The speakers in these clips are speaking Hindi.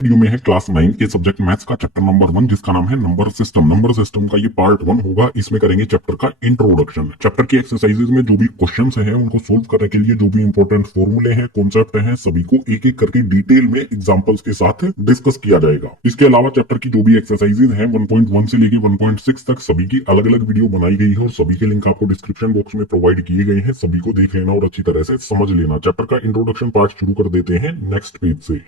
वीडियो में है क्लास 9 के सब्जेक्ट मैथ्स का चैप्टर नंबर 1 जिसका नाम है नंबर सिस्टम। नंबर सिस्टम का ये पार्ट 1 होगा। इसमें करेंगे चैप्टर का इंट्रोडक्शन। चैप्टर की एक्सरसाइजेज में जो भी क्वेश्चंस हैं उनको सोल्व करने के लिए जो भी इंपॉर्टेंट फॉर्मूले हैं, कॉन्सेप्ट हैं, सभी को एक एक करके डिटेल में एग्जांपल्स के साथ डिस्कस किया जाएगा। इसके अलावा चैप्टर की जो भी एक्सरसाइजेज हैं 1.1 से लेके 1.6 तक सभी की अलग अलग वीडियो बनाई गई है और सभी के लिंक आपको डिस्क्रिप्शन बॉक्स में प्रोवाइड किए गए हैं। सभी को देख लेना और अच्छी तरह से समझ लेना। चैप्टर का इंट्रोडक्शन पार्ट शुरू कर देते हैं नेक्स्ट पेज से।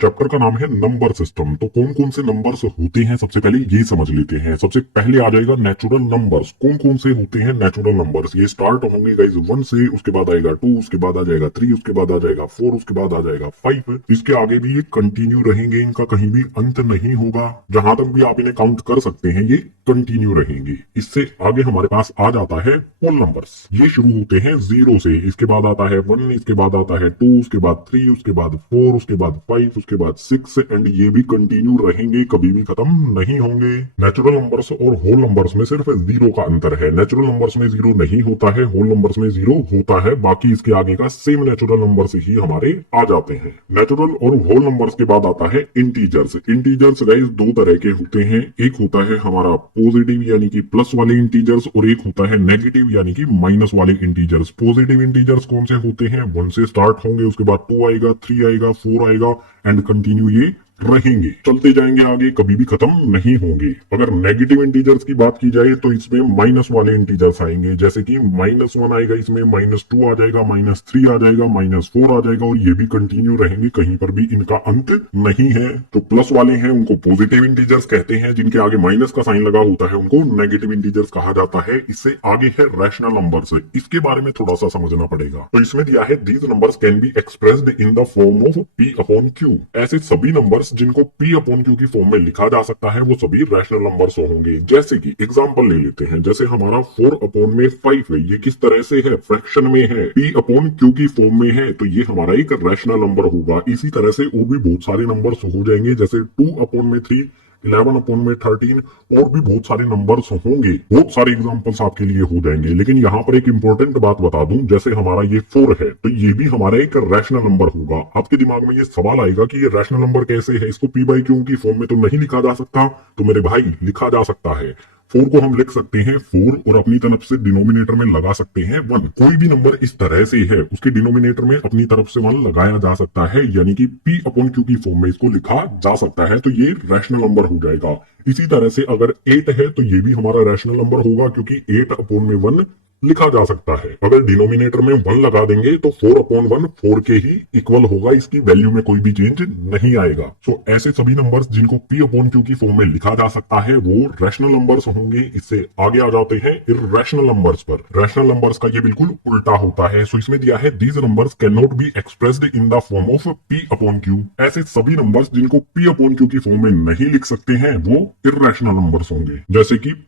चैप्टर का नाम है नंबर सिस्टम। तो कौन कौन से नंबर्स होते हैं सबसे पहले ये समझ लेते हैं। सबसे पहले आ जाएगा नेचुरल नंबर्स। कौन कौन से होते हैं नेचुरल नंबर्स? ये स्टार्ट होंगे गाइस 1 से, उसके बाद आएगा 2, उसके बाद आ जाएगा 3, उसके बाद आ जाएगा 4, उसके बाद आ जाएगा 5। इसके आगे भी ये कंटिन्यू रहेंगे, इनका कहीं भी अंत नहीं होगा। जहां तक भी आप इन्हें काउंट कर सकते हैं ये कंटिन्यू रहेंगे। इससे आगे हमारे पास आ जाता है होल नंबर्स। ये शुरू होते हैं 0 से, इसके बाद आता है 1, इसके बाद आता है 2, उसके बाद 3, उसके बाद 4, उसके बाद 5, उसके बाद 6 एंड ये भी कंटिन्यू रहेंगे, कभी भी खत्म नहीं होंगे। नेचुरल नंबर्स और होल नंबर्स में सिर्फ 0 का अंतर है। नेचुरल नंबर्स में 0 नहीं होता है, होल नंबर्स में 0 होता है। बाकी इसके आगे का सेम नेचुरल नंबर्स ही हमारे आ जाते हैं। नेचुरल और होल नंबर्स के बाद आता है इंटीजर्स। इंटीजर्स गाइस दो तरह के होते हैं। एक होता है हमारा पॉजिटिव यानी कि प्लस वाले इंटीजर्स और एक होता है नेगेटिव यानी कि माइनस वाले इंटीजर्स। पॉजिटिव इंटीजर्स कौन से होते हैं? 1 से स्टार्ट होंगे, उसके बाद 2 आएगा, 3 आएगा, 4 आएगा एंड कंटिन्यू ये रहेंगे, चलते जाएंगे आगे, कभी भी खत्म नहीं होंगे। अगर नेगेटिव इंटीजर्स की बात की जाए तो इसमें माइनस वाले इंटीजर्स आएंगे, जैसे कि -1 आएगा, इसमें -2 आ जाएगा, -3 आ जाएगा, -4 आ जाएगा और ये भी कंटिन्यू रहेंगे, कहीं पर भी इनका अंत नहीं है। तो प्लस वाले हैं उनको पॉजिटिव इंटीजर्स कहते हैं, जिनके आगे माइनस का साइन लगा होता है उनको नेगेटिव इंटीजर्स कहा जाता है। इससे आगे है रैशनल नंबर्स। इसके बारे में थोड़ा सा समझना पड़ेगा। तो इसमें दिया है these numbers can be expressed in the form of P/Q। ऐसे सभी नंबर्स जिनको P/Q की फॉर्म में लिखा जा सकता है वो सभी रैशनल नंबर्स होंगे। जैसे कि एग्जांपल ले लेते हैं, जैसे हमारा 4/5 है, ये किस तरह से है? फ्रैक्शन में है, P/Q की फॉर्म में है, तो ये हमारा एक रैशनल नंबर होगा। इसी तरह से और भी बहुत सारे नंबर्स हो जाएंगे, जैसे 2/3, 11/13 और भी बहुत सारे नंबर्स होंगे। बहुत सारे एग्जांपल्स आपके लिए हो जाएंगे। लेकिन यहाँ पर एक इंपॉर्टेंट बात बता दूं, जैसे हमारा ये 4 है तो ये भी हमारा एक रैशनल नंबर होगा। आपके दिमाग में ये सवाल आएगा कि ये रैशनल नंबर कैसे है, इसको P/Q की फॉर्म में तो नहीं लिखा जा सकता। तो मेरे भाई लिखा जा सकता है। 4 को हम लिख सकते हैं 4 और अपनी तरफ से डिनोमिनेटर में लगा सकते हैं 1। कोई भी नंबर इस तरह से है उसके डिनोमिनेटर में अपनी तरफ से 1 लगाया जा सकता है, यानी कि P/Q की फॉर्म में इसको लिखा जा सकता है, तो ये रैशनल नंबर हो जाएगा। इसी तरह से अगर 8 है तो ये भी हमारा रैशनल नंबर होगा, क्योंकि 8/1 लिखा जा सकता है। अगर डिनोमिनेटर में 1 लगा देंगे तो 4/1 4 के ही इक्वल होगा, इसकी वैल्यू में कोई भी चेंज नहीं आएगा। सो ऐसे सभी नंबर्स जिनको P/Q की फॉर्म में लिखा जा सकता है वो रैशनल नंबर्स होंगे। इससे आगे आ जाते हैं इर्रेशनल नंबर्स पर। रैशनल नंबर्स का ये बिल्कुल उल्टा होता है। सो इसमें दिया है these numbers can not be expressed in the form of P/Q। ऐसे सभी नंबर्स जिनको P/Q की फॉर्म में नहीं लिख सकते हैं वो इर्रेशनल नंबर्स होंगे। जैसे कि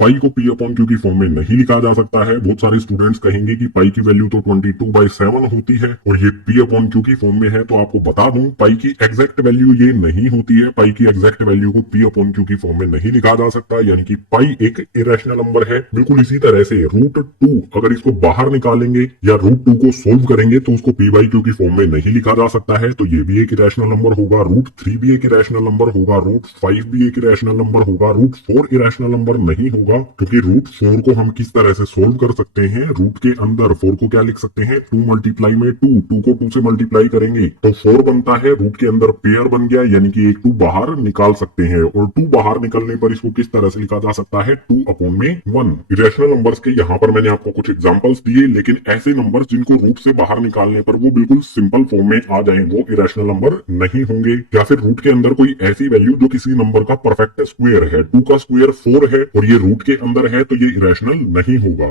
पाई को P/Q की फॉर्म में नहीं लिखा जा सकता है। बहुत सारे स्टूडेंट्स कहेंगे कि पाई की वैल्यू तो 22/7 होती है और ये P/Q की फॉर्म में है, तो आपको बता दूं पाई की एग्जैक्ट वैल्यू ये नहीं होती है। पाई की एग्जैक्ट वैल्यू को P/Q की फॉर्म में नहीं लिखा जा सकता, यानी कि पाई एक इरेशनल नंबर है। बिल्कुल इसी तरह से √2 अगर इसको बाहर निकालेंगे या √2 को सोल्व करेंगे तो उसको P/Q की फॉर्म में नहीं लिखा जा सकता है, तो ये भी एक इरेशनल नंबर होगा। √3 भी एक इरेशनल नंबर होगा, √5 भी एक इरेशनल नंबर होगा, √4 इरेशनल नंबर नहीं होगा, क्योंकि √4 को हम किस तरह से सोल्व कर सकते हैं? रूट के अंदर 4 को क्या लिख सकते हैं? 2 मल्टीप्लाई में 2 को 2 से मल्टीप्लाई करेंगे तो 4 बनता है। रूट के अंदर पेयर बन गया, यानी कि एक 2 बाहर निकाल सकते हैं और 2 बाहर निकलने पर इसको किस तरह से लिखा जा सकता है? 2/1। इरेशनल नंबर्स के यहाँ पर मैंने आपको कुछ एग्जांपल्स दिए, लेकिन ऐसे नंबर्स जिनको रूट से बाहर निकालने पर वो बिल्कुल सिंपल फॉर्म में आ जाए वो इरेशनल नंबर नहीं होंगे। या फिर रूट के अंदर कोई ऐसी वैल्यू जो किसी नंबर का परफेक्ट स्क्वायर है, 2 का स्क्वायर 4 है और ये रूट के अंदर है, तो ये इरेशनल नहीं होगा।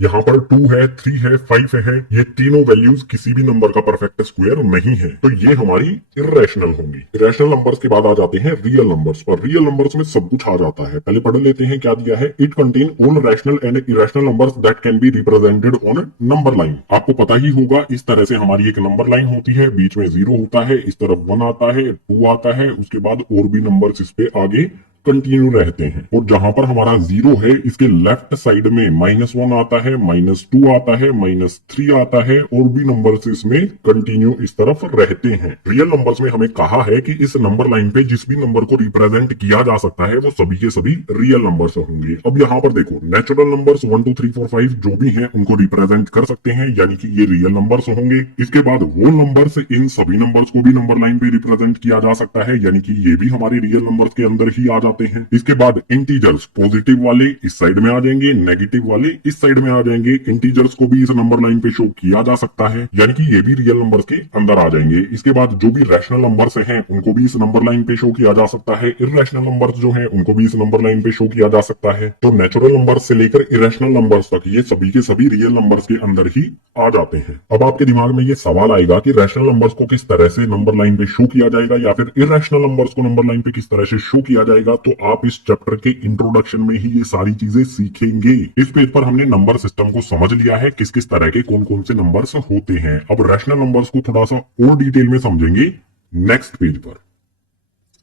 यहाँ पर 2 है, 3 है, 5 है, ये तीनों वैल्यूज किसी भी नंबर का परफेक्ट स्क्वायर नहीं है, तो ये हमारी इरेशनल होंगी। इरेशनल नंबर्स के बाद आ जाते हैं रियल नंबर्स पर। रियल नंबर्स में सब कुछ आ जाता है। पहले पढ़ लेते हैं क्या दिया है। It contain all rational and irrational numbers that can be represented on number line. आपको पता ही होगा, इस तरह से हमारी एक नंबर लाइन होती है, बीच में 0 होता है, इस तरफ 1 आता है, 2 आता है, उसके बाद और भी नंबर्स इस पे आगे कंटिन्यू रहते हैं। और जहां पर हमारा 0 है इसके लेफ्ट साइड में -1 आता है, -2 आता है, -3 आता है, और भी नंबर्स इसमें कंटिन्यू इस तरफ रहते हैं। रियल नंबर्स में हमें कहा है कि इस नंबर लाइन पे जिस भी नंबर को रिप्रेजेंट किया जा सकता है वो सभी के सभी रियल नंबर्स होंगे। अब यहाँ पर देखो नेचुरल नंबर्स 1 2 3 4 5 जो भी हैं उनको रिप्रेजेंट कर सकते हैं, यानी कि ये रियल नंबर्स होंगे। इसके बाद वो नंबर्स इन सभी नंबर्स को भी नंबर लाइन पे रिप्रेजेंट किया जा सकता है, यानी कि ये भी हमारे रियल नंबर्स के अंदर ही आ जाते हैं। इसके बाद इंटीजर्स पॉजिटिव वाले इस साइड में आ जाएंगे, नेगेटिव वाले इस साइड में आ जाएंगे। इंटीजर्स को भी इस नंबर लाइन पे शो किया जा सकता है, यानी कि ये भी रियल नंबर्स के अंदर आ जाएंगे। इसके बाद जो भी रैशनल नंबर्स हैं उनको भी इस नंबर लाइन पे शो किया जा सकता है। इरेशनल नंबर्स जो हैं उनको भी इस नंबर लाइन पे शो किया जा सकता है। तो नेचुरल नंबर्स से लेकर इरेशनल नंबर्स तक ये सभी के सभी रियल नंबर्स के अंदर ही आ जाते हैं। अब आपके दिमाग में ये सवाल आएगा कि रैशनल नंबर्स को किस तरह से नंबर लाइन पे शो किया जाएगा या फिर इरेशनल नंबर्स को नंबर लाइन पे किस तरह से शो किया जाएगा। तो आप इस चैप्टर के इंट्रोडक्शन में ही ये सारी चीजें सीखेंगे। इस पेज पर हमने नंबर सिस्टम को समझ लिया है, किस किस तरह के कौन कौन से नंबर्स होते हैं। अब रैशनल नंबर्स को थोड़ा सा और डिटेल में समझेंगे नेक्स्ट पेज पर।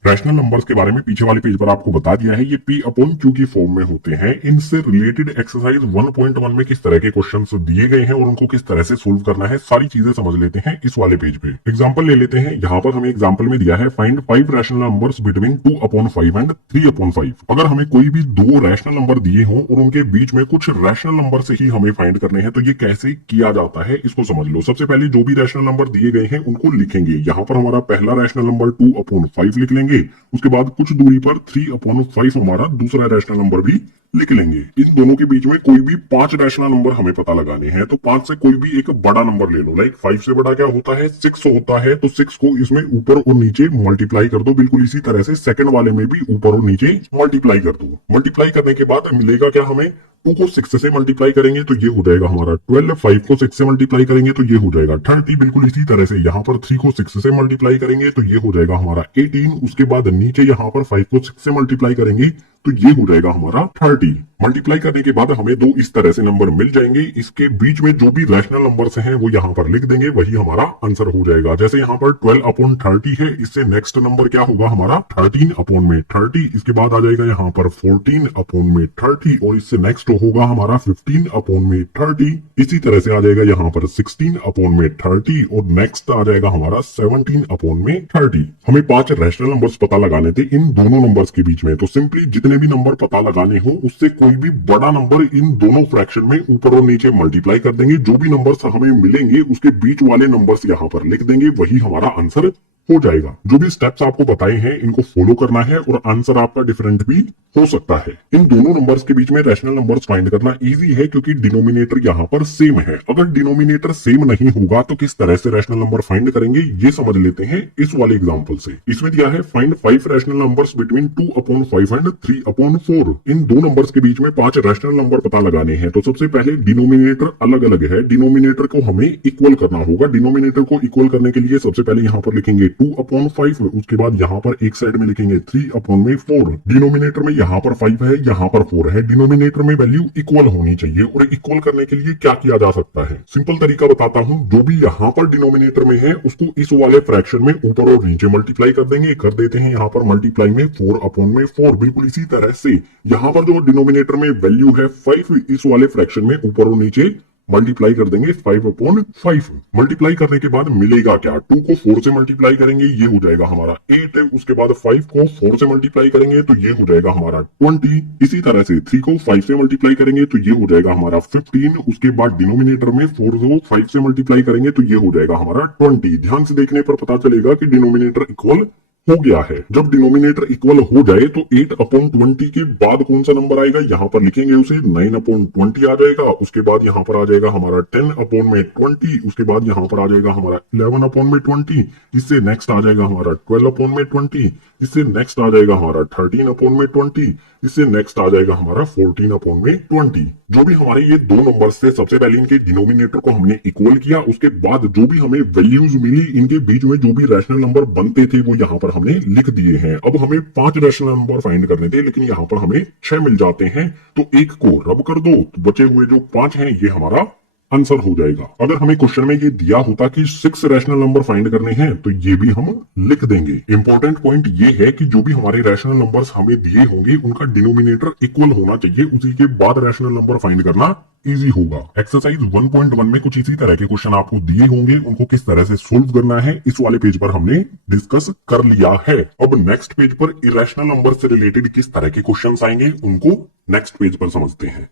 रैशनल नंबर्स के बारे में पीछे वाले पेज पर आपको बता दिया है, ये P/Q की फॉर्म में होते हैं। इनसे रिलेटेड एक्सरसाइज 1.1 में किस तरह के क्वेश्चंस दिए गए हैं और उनको किस तरह से सोल्व करना है सारी चीजें समझ लेते हैं इस वाले पेज पे। एग्जांपल ले लेते हैं। यहाँ पर हमें एग्जांपल में दिया है find 5 rational numbers between 2/5 and 3/5। अगर हमें कोई भी दो रैशनल नंबर दिए हों और उनके बीच में कुछ रैशनल नंबर से ही हमें फाइंड करने हैं तो ये कैसे किया जाता है इसको समझ लो। सबसे पहले जो भी रैशनल नंबर दिए गए हैं उनको लिखेंगे। यहाँ पर हमारा पहला रैशनल नंबर 2/5 लिख लेंगे। उसके बाद कुछ दूरी पर 3/5 हमारा दूसरा रैशनल नंबर भी लिख लेंगे। इन दोनों के बीच में कोई भी 5 रैशनल नंबर हमें पता लगाने हैं, तो 5 से कोई भी एक बड़ा नंबर ले लो। लाइक 5 से बड़ा क्या होता है, 6 होता है। तो 6 को इसमें ऊपर और नीचे मल्टीप्लाई कर दो। बिल्कुल इसी तरह से सेकंड वाले में भी ऊपर और नीचे मल्टीप्लाई कर दो। मल्टीप्लाई करने के बाद मिलेगा क्या, हमें 2 को 6 से मल्टीप्लाई करेंगे तो ये हो जाएगा हमारा 12। 5 को 6 से मल्टीप्लाई करेंगे तो ये हो जाएगा 30। बिल्कुल इसी तरह से यहाँ पर 3 को 6 से मल्टीप्लाई करेंगे तो ये हो जाएगा हमारा 18। उसके बाद नीचे यहाँ पर 5 को 6 से मल्टीप्लाई करेंगे तो ये हो जाएगा हमारा 30। मल्टीप्लाई करने के बाद हमें दो इस तरह से नंबर मिल जाएंगे। इसके बीच में जो भी रैशनल नंबर्स हैं वो यहाँ पर लिख देंगे, वही हमारा आंसर हो जाएगा। जैसे यहाँ पर 12/30 है, इससे नेक्स्ट नंबर क्या होगा हमारा 13/30। इसके बाद आ जाएगा यहाँ पर 14/30 और इससे नेक्स्ट होगा हमारा 15/30। इसी तरह से आ जाएगा यहाँ पर 16/30 और नेक्स्ट आ जाएगा हमारा 17/30। हमें 5 रैशनल नंबर्स पता लगाने थे इन दोनों नंबर्स के बीच में। तो सिंपली जितने भी नंबर पता लगाने हो उससे कोई भी बड़ा नंबर इन दोनों फ्रैक्शन में ऊपर और नीचे मल्टीप्लाई कर देंगे। जो भी नंबर्स हमें मिलेंगे उसके बीच वाले नंबर्स यहाँ पर लिख देंगे, वही हमारा आंसर हो जाएगा। जो भी स्टेप्स आपको बताए हैं इनको फॉलो करना है और आंसर आपका डिफरेंट भी हो सकता है। इन दोनों नंबर्स के बीच में रैशनल नंबर्स फाइंड करना इजी है क्योंकि डिनोमिनेटर यहाँ पर सेम है। अगर डिनोमिनेटर सेम नहीं होगा तो किस तरह से रैशनल नंबर फाइंड करेंगे ये समझ लेते हैं इस वाले एग्जांपल से। इसमें दिया है find 5 rational numbers between 2/5 and 3/4। इन दो नंबर्स के बीच में 5 रैशनल नंबर पता लगाने हैं। तो सबसे पहले डिनोमिनेटर अलग अलग है, डिनोमिनेटर को हमें इक्वल करना होगा। डिनोमिनेटर को इक्वल करने के लिए सबसे पहले यहाँ पर लिखेंगे 2/5, उसके बाद यहाँ पर एक साइड में लिखेंगे 3/4। डिनोमिनेटर में यहाँ पर 5 है, यहाँ पर 4 है। डिनोमिनेटर में वैल्यू इक्वल होनी चाहिए और इक्वल करने के लिए क्या किया जा सकता है, सिंपल तरीका बताता हूँ। जो भी यहाँ पर डिनोमिनेटर में है उसको इस वाले फ्रैक्शन में ऊपर और नीचे मल्टीप्लाई कर देंगे। कर देते हैं यहाँ पर मल्टीप्लाई में 4/4। बिल्कुल इसी तरह से यहाँ पर जो डिनोमिनेटर में वैल्यू है 5, इस वाले फ्रैक्शन में ऊपर और नीचे मल्टीप्लाई कर देंगे 5/5। मल्टीप्लाई करने के बाद मिलेगा क्या, 2 को 4 से मल्टीप्लाई करेंगे ये हो जाएगा हमारा 8। उसके बाद 5 को 4 से मल्टीप्लाई करेंगे तो ये हो जाएगा हमारा 20। इसी तरह से 3 को 5 से मल्टीप्लाई करेंगे तो ये हो जाएगा हमारा 15। उसके बाद डिनोमिनेटर में 4 को 5 से मल्टीप्लाई करेंगे तो ये हो जाएगा हमारा 20। ध्यान से देखने पर पता चलेगा कि डिनोमिनेटर इक्वल हो गया है। जब डिनोमिनेटर इक्वल हो जाए तो 8/20 के बाद कौन सा नंबर आएगा, यहाँ पर लिखेंगे उसे 9/20 आ जाएगा। उसके बाद यहाँ पर आ जाएगा हमारा 10/20। उसके बाद यहाँ पर आ जाएगा हमारा 11/20। इससे नेक्स्ट आ जाएगा हमारा 12/20। इससे नेक्स्ट आ जाएगा हमारा 13/20। इससे नेक्स्ट आ जाएगा हमारा 14/20। जो भी हमारे ये दो नंबर्स थे, सबसे पहले इनके डिनोमिनेटर को हमने इक्वल किया। उसके बाद जो भी हमें वैल्यूज मिली इनके बीच में जो भी रैशनल नंबर बनते थे वो यहाँ पर हमने लिख दिए हैं। अब हमें 5 रैशनल नंबर फाइंड करने थे लेकिन यहाँ पर हमें 6 मिल जाते हैं। तो एक को रब कर दो तो बचे हुए जो 5 हैं ये हमारा आंसर हो जाएगा। अगर हमें क्वेश्चन में ये दिया होता कि 6 रैशनल नंबर फाइंड करने हैं तो ये भी हम लिख देंगे। इंपॉर्टेंट पॉइंट ये है कि जो भी हमारे रैशनल नंबर्स हमें दिए होंगे उनका डिनोमिनेटर इक्वल होना चाहिए, उसी के बाद रैशनल नंबर फाइंड करना इजी होगा। एक्सरसाइज 1.1 में कुछ इसी तरह के क्वेश्चन आपको दिए होंगे, उनको किस तरह से सोल्व करना है इस वाले पेज पर हमने डिस्कस कर लिया है। अब नेक्स्ट पेज पर इरेशनल नंबर से रिलेटेड किस तरह के क्वेश्चंस आएंगे उनको नेक्स्ट पेज पर समझते हैं।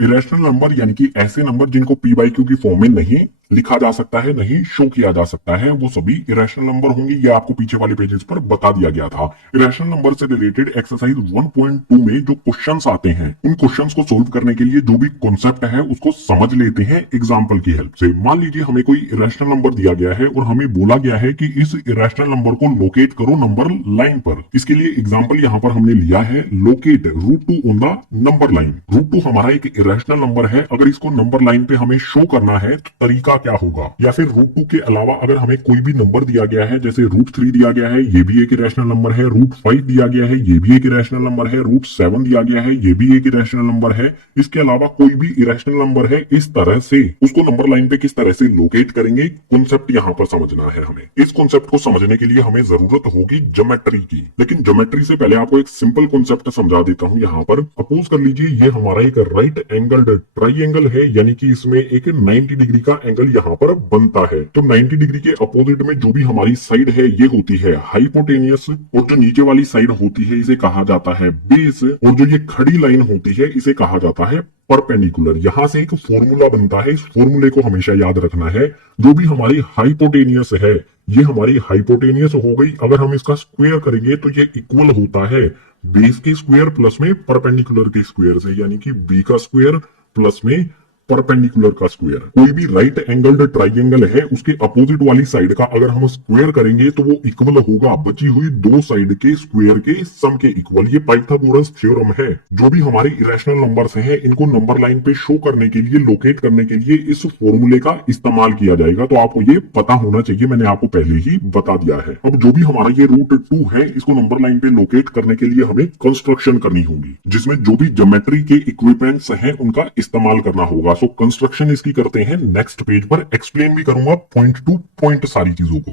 इरेशनल नंबर यानी कि ऐसे नंबर जिनको पी बाई क्यू की फॉर्म में नहीं लिखा जा सकता है, नहीं शो किया जा सकता है, वो सभी इरेशनल नंबर होंगे। ये आपको पीछे वाले पेजेस पर बता दिया गया था। इरेशनल नंबर से रिलेटेड एक्सरसाइज 1.2 में जो क्वेश्चंस आते हैं उन क्वेश्चंस को सोल्व करने के लिए जो भी कॉन्सेप्ट है उसको समझ लेते हैं एग्जाम्पल की हेल्प से। मान लीजिए हमें कोई इरेशनल नंबर दिया गया है और हमें बोला गया है कि इस इरेशनल नंबर को लोकेट करो नंबर लाइन पर। इसके लिए एग्जाम्पल यहाँ पर हमने लिया है locate √2 on the number line. √2 हमारा एक इरेशनल नंबर है, अगर इसको नंबर लाइन पे हमें शो करना है तो तरीका क्या होगा। या फिर √2 के अलावा अगर हमें कोई भी नंबर दिया गया है, जैसे √3 दिया गया है, ये भी एक इरेशनल नंबर है, √5 दिया गया है, ये भी एक इरेशनल नंबर है, √7 दिया गया है, ये भी एक इरेशनल नंबर है। इसके अलावा कोई भी इरेशनल नंबर है, इस तरह से उसको नंबर लाइन पे किस तरह से लोकेट करेंगे, कॉन्सेप्ट यहाँ पर समझना है हमें। इस कॉन्सेप्ट को समझने के लिए हमें जरूरत होगी ज्योमेट्री की, लेकिन ज्योमेट्री से पहले आपको एक सिंपल कॉन्सेप्ट समझा देता हूँ। यहाँ पर अपोज कर लीजिए ये हमारा एक राइट एंगल्ड ट्राइंगल है, यानी कि इसमें एक 90 डिग्री का एंगल यहाँ पर बनता है। तो 90 डिग्री के अपोजिट में जो भी हमारी साइड है ये होती है हाइपोटेनियस, और जो नीचे वाली साइड होती है इसे कहा जाता है बेस, और जो ये खड़ी लाइन होती है इसे कहा जाता है परपेंडिकुलर। यहां से एक फॉर्मूला बनता है, इस फॉर्मूले को हमेशा याद रखना है। जो भी हमारी हाइपोटेनियस है ये हमारी हाइपोटेनियस हो गई। अगर हम इसका स्क्वायर करेंगे तो ये इक्वल होता है बेस के स्क्वायर प्लस में परपेंडिकुलर के स्क्वायर से, यानी कि बी का स्क्वायर प्लस में परपेंडिकुलर का स्क्वायर। कोई भी राइट एंगल्ड ट्राइंगल है उसके अपोजिट वाली साइड का अगर हम स्क्वायर करेंगे तो वो इक्वल होगा बची हुई दो साइड के स्क्वायर के सम के इक्वल। ये पाइथागोरस थ्योरम है। जो भी हमारे इरेशनल नंबर्स हैं इनको नंबर लाइन पे शो करने के लिए, लोकेट करने के लिए इस फॉर्मूले का इस्तेमाल किया जाएगा। तो आपको ये पता होना चाहिए, मैंने आपको पहले ही बता दिया है। अब जो भी हमारा ये √2 है इसको नंबर लाइन पे लोकेट करने के लिए हमें कंस्ट्रक्शन करनी होगी, जिसमें जो भी ज्योमेट्री के इक्विपमेंट्स हैं उनका इस्तेमाल करना होगा। सो कंस्ट्रक्शन इसकी करते हैं नेक्स्ट पेज पर। एक्सप्लेन भी करूंगा पॉइंट टू पॉइंट सारी चीजों को।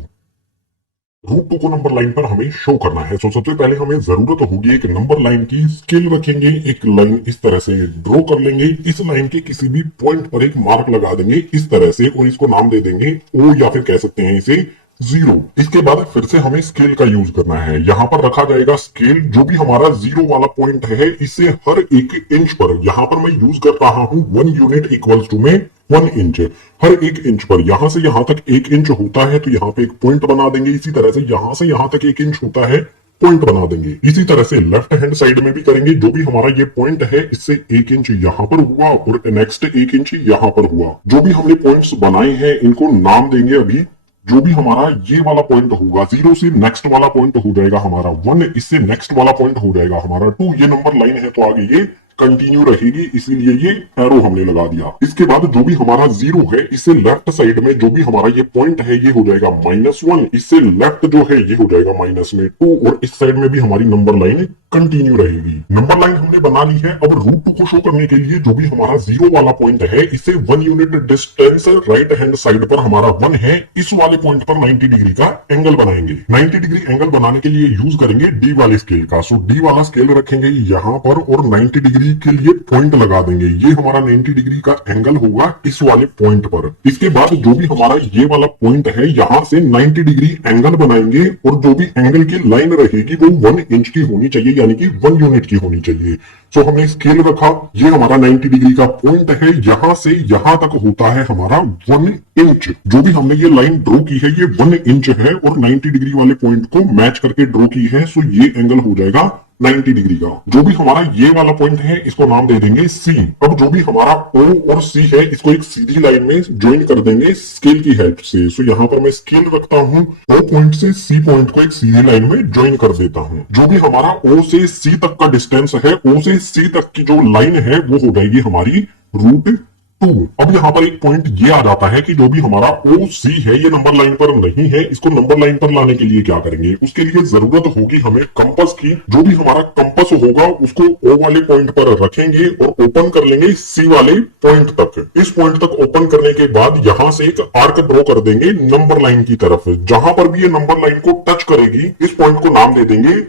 √2 को नंबर लाइन पर हमें शो करना है। सबसे पहले हमें जरूरत होगी एक नंबर लाइन की। स्केल रखेंगे, एक लाइन इस तरह से ड्रॉ कर लेंगे। इस लाइन के किसी भी पॉइंट पर एक मार्क लगा देंगे इस तरह से, और इसको नाम दे देंगे O, या फिर कह सकते हैं इसे 0। इसके बाद फिर से हमें स्केल का यूज करना है। यहाँ पर रखा जाएगा स्केल। जो भी हमारा 0 वाला पॉइंट है इससे हर 1 इंच पर, यहाँ पर मैं यूज कर रहा हूँ 1 यूनिट इक्वल्स टू में 1 इंच। हर 1 इंच पर यहां से यहां तक 1 इंच होता है तो यहाँ पे एक पॉइंट बना देंगे। इसी तरह से यहां तक 1 इंच होता है, पॉइंट बना देंगे। इसी तरह से लेफ्ट हैंड साइड में भी करेंगे। जो भी हमारा ये पॉइंट है इससे 1 इंच यहाँ पर हुआ और नेक्स्ट 1 इंच यहाँ पर हुआ। जो भी हमने पॉइंट्स बनाए हैं इनको नाम देंगे अभी। जो भी हमारा ये वाला पॉइंट होगा, 0 से नेक्स्ट वाला पॉइंट हो जाएगा हमारा 1, इससे नेक्स्ट वाला पॉइंट हो जाएगा हमारा 2। ये नंबर लाइन है तो आगे ये कंटिन्यू रहेगी, इसीलिए ये एरो हमने लगा दिया। इसके बाद जो भी हमारा 0 है इससे लेफ्ट साइड में जो भी हमारा ये पॉइंट है ये हो जाएगा -1, इससे लेफ्ट जो है ये हो जाएगा -2, और इस साइड में भी हमारी नंबर लाइन कंटिन्यू रहेगी। नंबर लाइन हमने बना ली है। अब √2 को शो करने के लिए जो भी हमारा 0 वाला पॉइंट है इससे 1 unit distance right hand side पर हमारा 1 है, इस वाले पॉइंट पर 90 डिग्री का एंगल बनाएंगे। 90 डिग्री एंगल बनाने के लिए यूज करेंगे D वाले स्केल का। सो D वाला स्केल रखेंगे यहाँ पर और 90 डिग्री के लिए पॉइंट लगा देंगे। ये हमारा 90 डिग्री का एंगल होगा इस वाले पॉइंट पर। इसके बाद जो भी हमारा ये वाला पॉइंट है यहाँ से 90 डिग्री एंगल बनाएंगे, और जो भी एंगल की लाइन रहेगी वो 1 इंच की होनी चाहिए, यानी कि 1 यूनिट की होनी चाहिए। सो हमने स्केल रखा, ये हमारा 90 डिग्री का पॉइंट है, यहां से यहां तक होता है हमारा 1 इंच। जो भी हमने ये लाइन ड्रॉ की है ये 1 इंच है और 90 डिग्री वाले पॉइंट को मैच करके ड्रॉ की है। सो ये एंगल हो जाएगा 90 डिग्री का। जो भी हमारा ये वाला पॉइंट है इसको नाम दे देंगे C। अब जो भी हमारा O और C है इसको एक सीधी लाइन में ज्वाइन कर देंगे स्केल की हेल्प से। सो यहाँ पर मैं स्केल रखता हूँ, O पॉइंट से C पॉइंट को एक सीधी लाइन में ज्वाइन कर देता हूँ। जो भी हमारा O से C तक का डिस्टेंस है, O से C तक की जो लाइन है वो हो जाएगी हमारी √2। टू। अब यहाँ पर एक पॉइंट ये आ जाता है कि जो भी हमारा ओ सी है ये नंबर लाइन पर नहीं है, इसको नंबर लाइन पर लाने के लिए क्या करेंगे, उसके लिए जरूरत होगी हमें कंपास की। जो भी हमारा कंपास होगा उसको ओ वाले पॉइंट पर रखेंगे और ओपन कर लेंगे सी वाले पॉइंट तक। इस पॉइंट तक ओपन करने के बाद यहां से एक आर्क ड्रॉ कर देंगे नंबर लाइन की तरफ। जहां पर भी ये नंबर लाइन को टच करेगी इस पॉइंट को नाम दे देंगे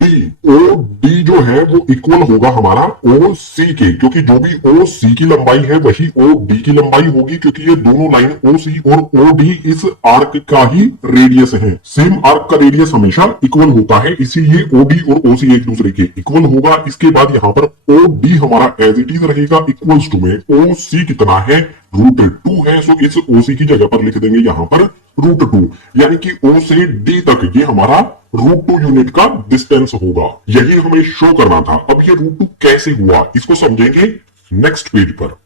डी। ओ डी जो है वो इक्वल होगा हमारा ओ सी के, क्योंकि जो भी ओ सी की लंबाई है वही ओ डी की लंबाई होगी, क्योंकि ये दोनों लाइन ओ सी और ओ डी इस आर्क का ही रेडियस है। सेम आर्क का रेडियस हमेशा इक्वल होता है, इसीलिए ओ डी और ओ सी एक दूसरे के इक्वल होगा। इसके बाद यहाँ पर ओ डी हमारा एज इट इज रहेगा इक्वल्स टू में ओ सी कितना है, √2 है। सो इस ओ सी की जगह पर लिख देंगे यहाँ पर √2, यानी कि ओ से डी तक ये हमारा √2 यूनिट का डिस्टेंस होगा। यही हमें शो करना था। अब ये √2 कैसे हुआ इसको समझेंगे नेक्स्ट पेज पर।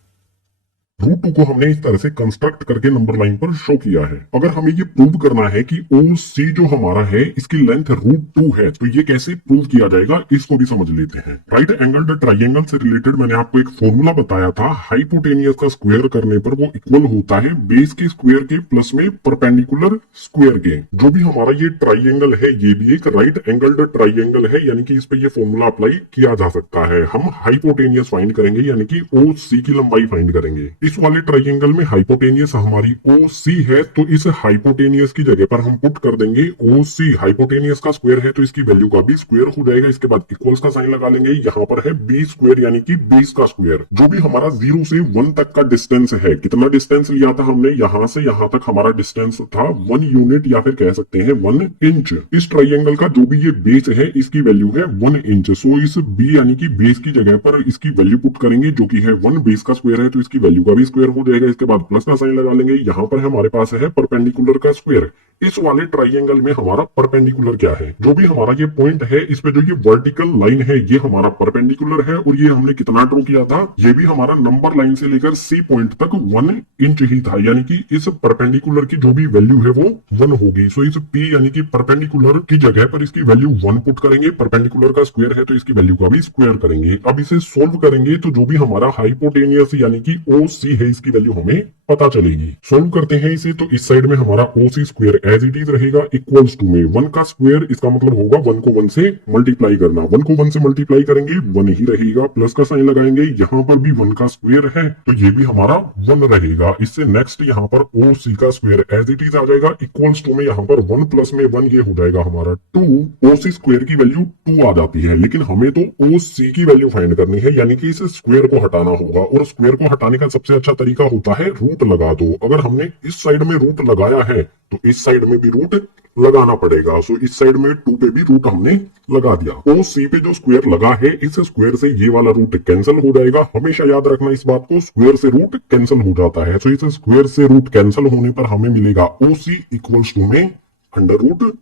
√2 को हमने इस तरह से कंस्ट्रक्ट करके नंबर लाइन पर शो किया है। अगर हमें ये प्रूव करना है कि ओ सी जो हमारा है इसकी लेंथ √2 है, तो ये कैसे प्रूव किया जाएगा इसको भी समझ लेते हैं। राइट एंगल्ड ट्राइंगल से रिलेटेड मैंने आपको एक फॉर्मूला बताया था, हाइपोटेनियस का स्क्वायर करने पर वो इक्वल होता है बेस के स्क्वायर के प्लस में परपेंडिकुलर स्क्वायर के। जो भी हमारा ये ट्राइंगल है ये भी एक राइट एंगल्ड ट्राइंगल है, यानी कि इस पे ये फॉर्मूला अप्लाई किया जा सकता है। हम हाइपोटेनियस फाइंड करेंगे, यानी कि ओ सी की लंबाई फाइंड करेंगे। इस वाले ट्राइंगल में हाइपोटेनियस हमारी ओ सी है, तो इस हाइपोटेनियस की जगह पर हम पुट कर देंगे ओ सी। हाइपोटेनियस का स्क्वायर है तो इसकी वैल्यू का भी स्क्वायर हो जाएगा। इसके बाद इक्वल्स का साइन लगा लेंगे। यहाँ पर है बी स्क्वायर, यानी कि बेस का स्क्वायर। जो भी हमारा 0 से 1 तक का डिस्टेंस है, कितना डिस्टेंस लिया था हमने, यहाँ से यहाँ तक हमारा डिस्टेंस था 1 यूनिट या फिर कह सकते हैं 1 इंच। इस ट्राइंगल का जो भी ये बेस है इसकी वैल्यू है 1 इंच। सो इस बी यानी कि बेस की जगह पर इसकी वैल्यू पुट करेंगे जो कि है 1। बेस का स्क्वायर है तो इसकी वैल्यू का भी स्क्वायर हो जाएगा। इसके बाद प्लस का साइन लगा लेंगे। यहाँ पर हमारे पास है परपेंडिकुलर का स्क्वायर। इस वाले ट्राइंगल में हमारा परपेंडिकुलर क्या है, जो भी हमारा ये पॉइंट है इस पे जो ये वर्टिकल लाइन है ये हमारा परपेंडिकुलर है। और ये हमने कितना ड्रॉ किया था, ये भी हमारा नंबर लाइन से लेकर सी पॉइंट तक 1 इंच ही था, यानी कि इस परपेंडिकुलर की जो भी वैल्यू है वो 1 होगी। सो इस पी यानी कि परपेंडिकुलर की जगह पर इसकी वैल्यू 1 पुट करेंगे। परपेंडिकुलर का स्क्वायर है तो इसकी वैल्यू का भी स्क्वायर करेंगे। अब इसे सोल्व करेंगे तो जो भी हमारा हाइपोटेनियस यानी कि ओ सी है इसकी वैल्यू हमें पता चलेगी। सोल्व करते हैं इसे, तो इस साइड में हमारा ओ सी स्क्वायर एज इट इज रहेगा इक्वल्स टू में 1 का स्क्वायर। इसका मतलब होगा 1 को 1 से मल्टीप्लाई करना। 1 को 1 से मल्टीप्लाई करेंगे 1 ही रहेगा। प्लस का साइन लगाएंगे, यहाँ पर भी 1 का स्क्वायर है तो ये भी हमारा 1 रहेगा। इससे नेक्स्ट यहाँ पर ओ सी का स्क्वायर एज इट इज आ जाएगा इक्वल्स टू में यहाँ पर 1 प्लस में 1 ये हो जाएगा हमारा 2। ओ सी स्क्वायर की वैल्यू 2 आ जाती है, लेकिन हमें तो ओ सी की वैल्यू फाइंड करनी है, यानी कि इस स्क्वायर को हटाना होगा। और स्क्वायर को हटाने का सबसे अच्छा तरीका होता है रूट लगा दो। अगर हमने इस साइड में रूट लगाया है तो इस साइड में भी रूट लगाना पड़ेगा। सो इस साइड में 2 पे भी रूट हमने लगा दिया। ओ सी पे जो स्क्वायर लगा है इस स्क्वायर से ये वाला रूट कैंसिल हो जाएगा। हमेशा याद रखना इस बात को, स्क्वायर से रूट कैंसिल हो जाता है। सो इस स्क्वायर से रूट कैंसिल होने पर हमें मिलेगा ओ सी इक्वल्स टू में √2।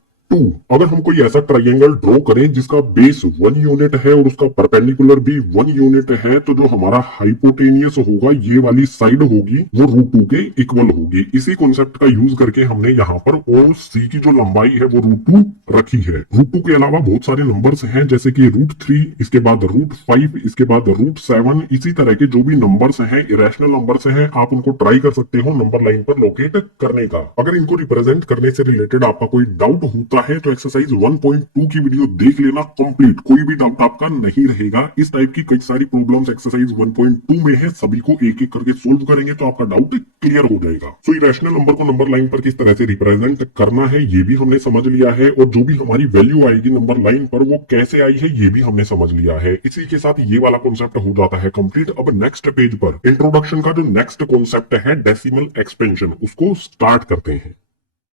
अगर हम कोई ऐसा ट्राइंगल ड्रॉ करें जिसका बेस 1 यूनिट है और उसका परपेंडिकुलर भी 1 यूनिट है, तो जो हमारा हाइपोटेनियस होगा ये वाली साइड होगी वो √2 के इक्वल होगी। इसी कॉन्सेप्ट का यूज करके हमने यहाँ पर ओ सी की जो लंबाई है वो √2 रखी है। √2 के अलावा बहुत सारे नंबर्स हैं, जैसे कि √3, इसके बाद √5, इसके बाद √7। इसी तरह के जो भी नंबर्स हैं, इरेशनल नंबर्स हैं, आप उनको ट्राई कर सकते हो नंबर लाइन पर लोकेट करने का। अगर इनको रिप्रेजेंट करने से रिलेटेड आपका कोई डाउट होता है तो एक्सरसाइज 1.2 की वीडियो देख लेना कंप्लीट, कोई भी डाउट आपका नहीं रहेगा। इस टाइप की कई सारी प्रॉब्लम्स एक्सरसाइज 1.2 में है, सभी को एक एक करके सोल्व करेंगे तो आपका डाउट क्लियर हो जाएगा। सो इरेशनल नंबर को नंबर लाइन पर किस तरह से रिप्रेजेंट करना है ये भी हमने समझ लिया है, और जो भी हमारी वैल्यू आएगी नंबर लाइन पर वो कैसे आई है ये भी हमने समझ लिया है। इसी के साथ ये वाला कॉन्सेप्ट हो जाता है कंप्लीट। अब नेक्स्ट पेज पर इंट्रोडक्शन का जो नेक्स्ट कॉन्सेप्ट है डेसिमल एक्सपेंशन, उसको स्टार्ट करते हैं।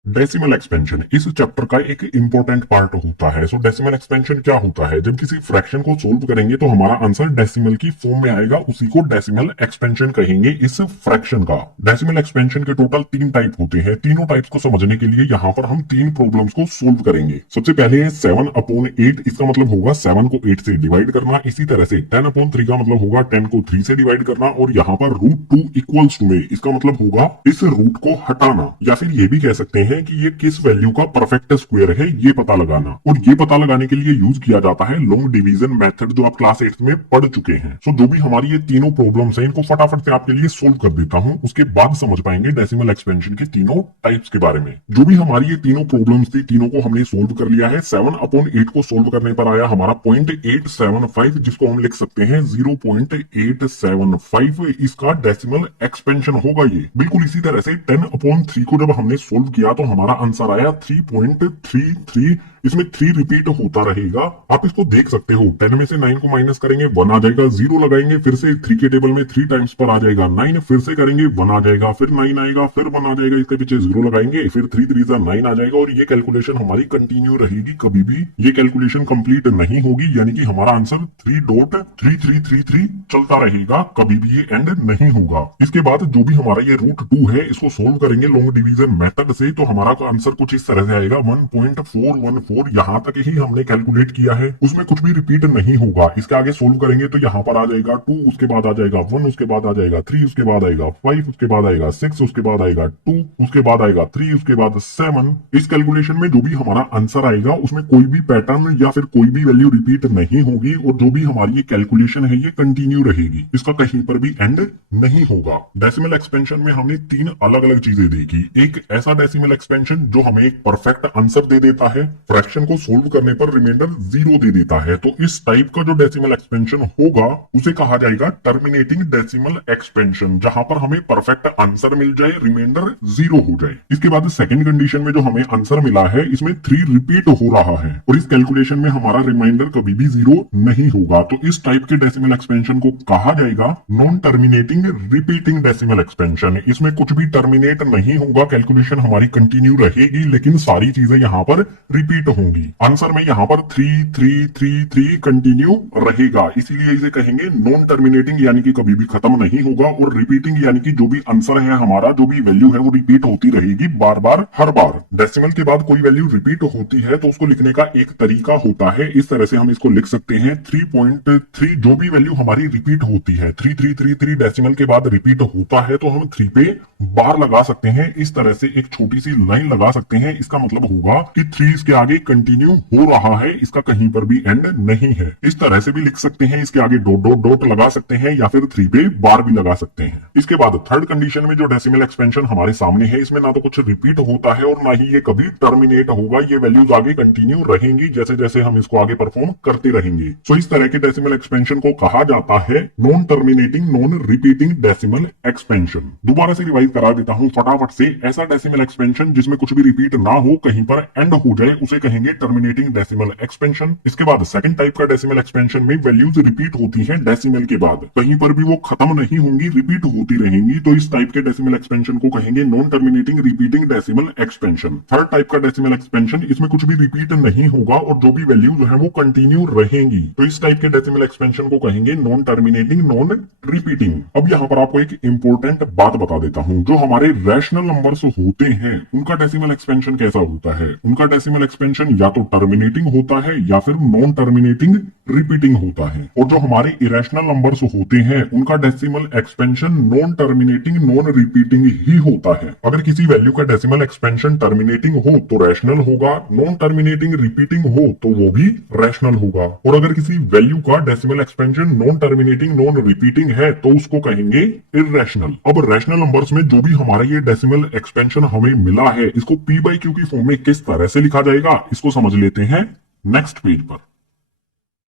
डेसिमल एक्सपेंशन इस चैप्टर का एक इंपॉर्टेंट पार्ट होता है। सो डेसिमल एक्सपेंशन क्या होता है, जब किसी फ्रैक्शन को सोल्व करेंगे तो हमारा आंसर डेसिमल की फॉर्म में आएगा, उसी को डेसिमल एक्सपेंशन कहेंगे इस फ्रैक्शन का। डेसिमल एक्सपेंशन के टोटल 3 टाइप होते हैं। तीनों टाइप्स को समझने के लिए यहाँ पर हम 3 प्रॉब्लम्स को सोल्व करेंगे। सबसे पहले है 7/8, इसका मतलब होगा 7 को 8 से डिवाइड करना। इसी तरह से 10/3 का मतलब होगा 10 को 3 से डिवाइड करना। और यहाँ पर √2 इक्वल्स टू में, इसका मतलब होगा इस रूट को हटाना, या फिर ये भी कह सकते हैं हैं कि ये किस वैल्यू का परफेक्ट स्क्वायर है, ये पता लगाना। और ये पता लगाने के लिए यूज किया जाता है लॉन्ग डिवीजन मेथड, जो आप क्लास 8 में पढ़ चुके हैं। सो जो भी हमारी ये तीनों प्रॉब्लम्स हैं, इनको फटाफट से आपके लिए सोल्व कर देता हूं, उसके बाद समझ पाएंगे डेसिमल एक्सपेंशन के तीनों टाइप्स के बारे में। जो भी हमारी ये तीनों प्रॉब्लम्स थी, तीनों को हमने सोल्व कर लिया है। 7/8 को सोल्व करने पर आया हमारा 0.875, जिसको हम लिख सकते हैं 0.875। इसका डेसिमल एक्सपेंशन होगा ये। बिल्कुल इसी तरह से 10/3 को जब हमने सोल्व किया तो हमारा आंसर आया 3.33। इसमें 3 रिपीट होता रहेगा। आप इसको देख सकते हो, 10 में से 9 को माइनस करेंगे 1 आ जाएगा, 0 लगाएंगे, फिर से 3 के टेबल में 3 टाइम्स पर आ जाएगा 9, फिर से करेंगे 1 आ जाएगा, फिर 9 आएगा, फिर 1 आ जाएगा, इसके पीछे 0 लगाएंगे, फिर 3 3 9 आ जाएगा। और ये कैलकुलेशन हमारी कंटिन्यू रहेगी, कभी भी ये कैलकुलेशन कंप्लीट नहीं होगी, यानी कि हमारा आंसर 3.3333 चलता रहेगा, कभी भी ये एंड नहीं होगा। इसके बाद जो भी हमारा ये √2 है, इसको सोल्व करेंगे लॉन्ग डिवीजन मेथड से, तो हमारा आंसर कुछ इस तरह से आएगा 1.414। यहां तक ही हमने कैलकुलेट किया है, उसमें कुछ भी रिपीट नहीं होगा। इसके आगे सोल्व करेंगे तो यहाँ पर आ जाएगा 2, उसके बाद आ जाएगा 1, उसके बाद आ जाएगा 3, उसके बाद आएगा 5, उसके बाद आएगा 6, उसके बाद आएगा 2, उसके बाद आएगा 3, उसके बाद 7। इस कैलकुलेशन में जो भी हमारा आंसर आएगा उसमें कोई भी पैटर्न या फिर कोई भी वैल्यू रिपीट नहीं होगी, और जो भी हमारी ये कैलकुलेशन है ये कंटिन्यू रहेगी, इसका कहीं पर भी एंड नहीं होगा। डेसिमल एक्सपेंशन में हमने 3 अलग अलग चीजें देखी। एक ऐसा डेसिमल एक्सपेंशन जो हमें एक परफेक्ट आंसर दे देता है, फ्रैक्शन को सोल्व करने पर रिमाइंडर 0 दे देता है, तो इस टाइप का जो डेसिमल एक्सपेंशन होगा उसे कहा जाएगा टर्मिनेटिंग डेसिमल एक्सपेंशन, जहां पर हमें परफेक्ट आंसर मिल जाए, रिमाइंडर 0 हो जाए। इसके बाद सेकंड कंडीशन में जो हमें आंसर मिला है, इसमें 3 रिपीट हो रहा है और इस कैलकुलेशन में हमारा रिमाइंडर कभी भी 0 नहीं होगा, तो इस टाइप के डेसिमल एक्सपेंशन को कहा जाएगा non terminating repeating decimal expansion. इसमें कुछ भी टर्मिनेट नहीं होगा, कैलकुलेशन हमारी कंटिन्यू रहेगी, लेकिन सारी चीजें यहाँ पर रिपीट होंगी। आंसर में यहाँ पर 3 कंटिन्यू रहेगा, इसीलिए इसे कहेंगे नॉन टर्मिनेटिंग, यानी कि कभी भी खत्म नहीं होगा। और रिपीटिंग यानी कि जो भी आंसर है हमारा, जो भी वैल्यू है वो रिपीट होती रहेगी बार बार, हर बार। डेसिमल के बाद कोई वैल्यू रिपीट होती है तो उसको लिखने का एक तरीका होता है, इस तरह से हम इसको लिख सकते हैं 3.3। जो भी वैल्यू हमारी रिपीट होती है, 3333 डेसिमल के बाद रिपीट होता है, तो हम 3 पे बार लगा सकते हैं, इस तरह से एक छोटी सी लाइन लगा सकते हैं। इसका मतलब होगा कि 3 इसके आगे कंटिन्यू हो रहा है, इसका कहीं पर भी एंड नहीं है। इस तरह से भी लिख सकते हैं, इसके आगे डॉट डॉट डॉट लगा सकते हैं, या फिर 3 पे बार भी लगा सकते हैं। इसके बाद थर्ड कंडीशन में जो डेसिमल एक्सपेंशन हमारे सामने है, इसमें ना तो कुछ रिपीट होता है और ना ही ये कभी टर्मिनेट होगा, ये वैल्यूज आगे कंटिन्यू रहेंगी जैसे जैसे हम इसको आगे परफॉर्म करते रहेंगे। सो इस तरह के डेसिमल एक्सपेंशन को कहा जाता है non terminating non repeating decimal expansion. दोबारा से रिवाइज करा देता हूं फटाफट से। ऐसा डेसिमल एक्सपेंशन जिसमें कुछ भी रिपीट ना हो, कहीं पर एंड हो जाए, उसे कहेंगे टर्मिनेटिंग डेसिमल एक्सपेंशन। इसके बाद सेकंड टाइप का डेसिमल एक्सपेंशन में वैल्यूज रिपीट होती हैं डेसिमल के बाद, कहीं पर भी वो खत्म नहीं होंगी, रिपीट होती रहेंगी, तो इस टाइप के डेसिमल एक्सपेंशन को कहेंगे non terminating repeating decimal expansion. Third type का डेसिमल एक्सपेंशन, इसमें कुछ भी रिपीट नहीं होगा और जो भी वैल्यूज है वो कंटिन्यू रहेंगी, तो इस टाइप के डेसिमल एक्सपेंशन को कहेंगे नॉन टर्मिनेटिंग नॉन रिपीटिंग। अब यहाँ पर आपको एक इंपॉर्टेंट बात बता देता हूं, जो हमारे रैशनल नंबर्स होते हैं उनका डेसिमल एक्सपेंशन कैसा होता है। उनका डेसिमल एक्सपेंशन या तो टर्मिनेटिंग होता है या फिर नॉन टर्मिनेटिंग रिपीटिंग होता है, और जो हमारे इरेशनल नंबर्स होते हैं उनका decimal expansion non terminating non repeating ही होता है। अगर किसी वैल्यू का डेसिमल एक्सपेंशन टर्मिनेटिंग हो तो रैशनल होगा, नॉन टर्मिनेटिंग रिपीटिंग हो तो वो भी रैशनल होगा, और अगर किसी वैल्यू का decimal expansion non terminating non repeating है तो उसको कहेंगे इररेशनल। अब रैशनल नंबर्स में जो भी हमारा ये डेसिमल एक्सपेंशन हमें मिला है, इसको p/q की फॉर्म में किस तरह से लिखा जाएगा, इसको समझ लेते हैं नेक्स्ट पेज पर।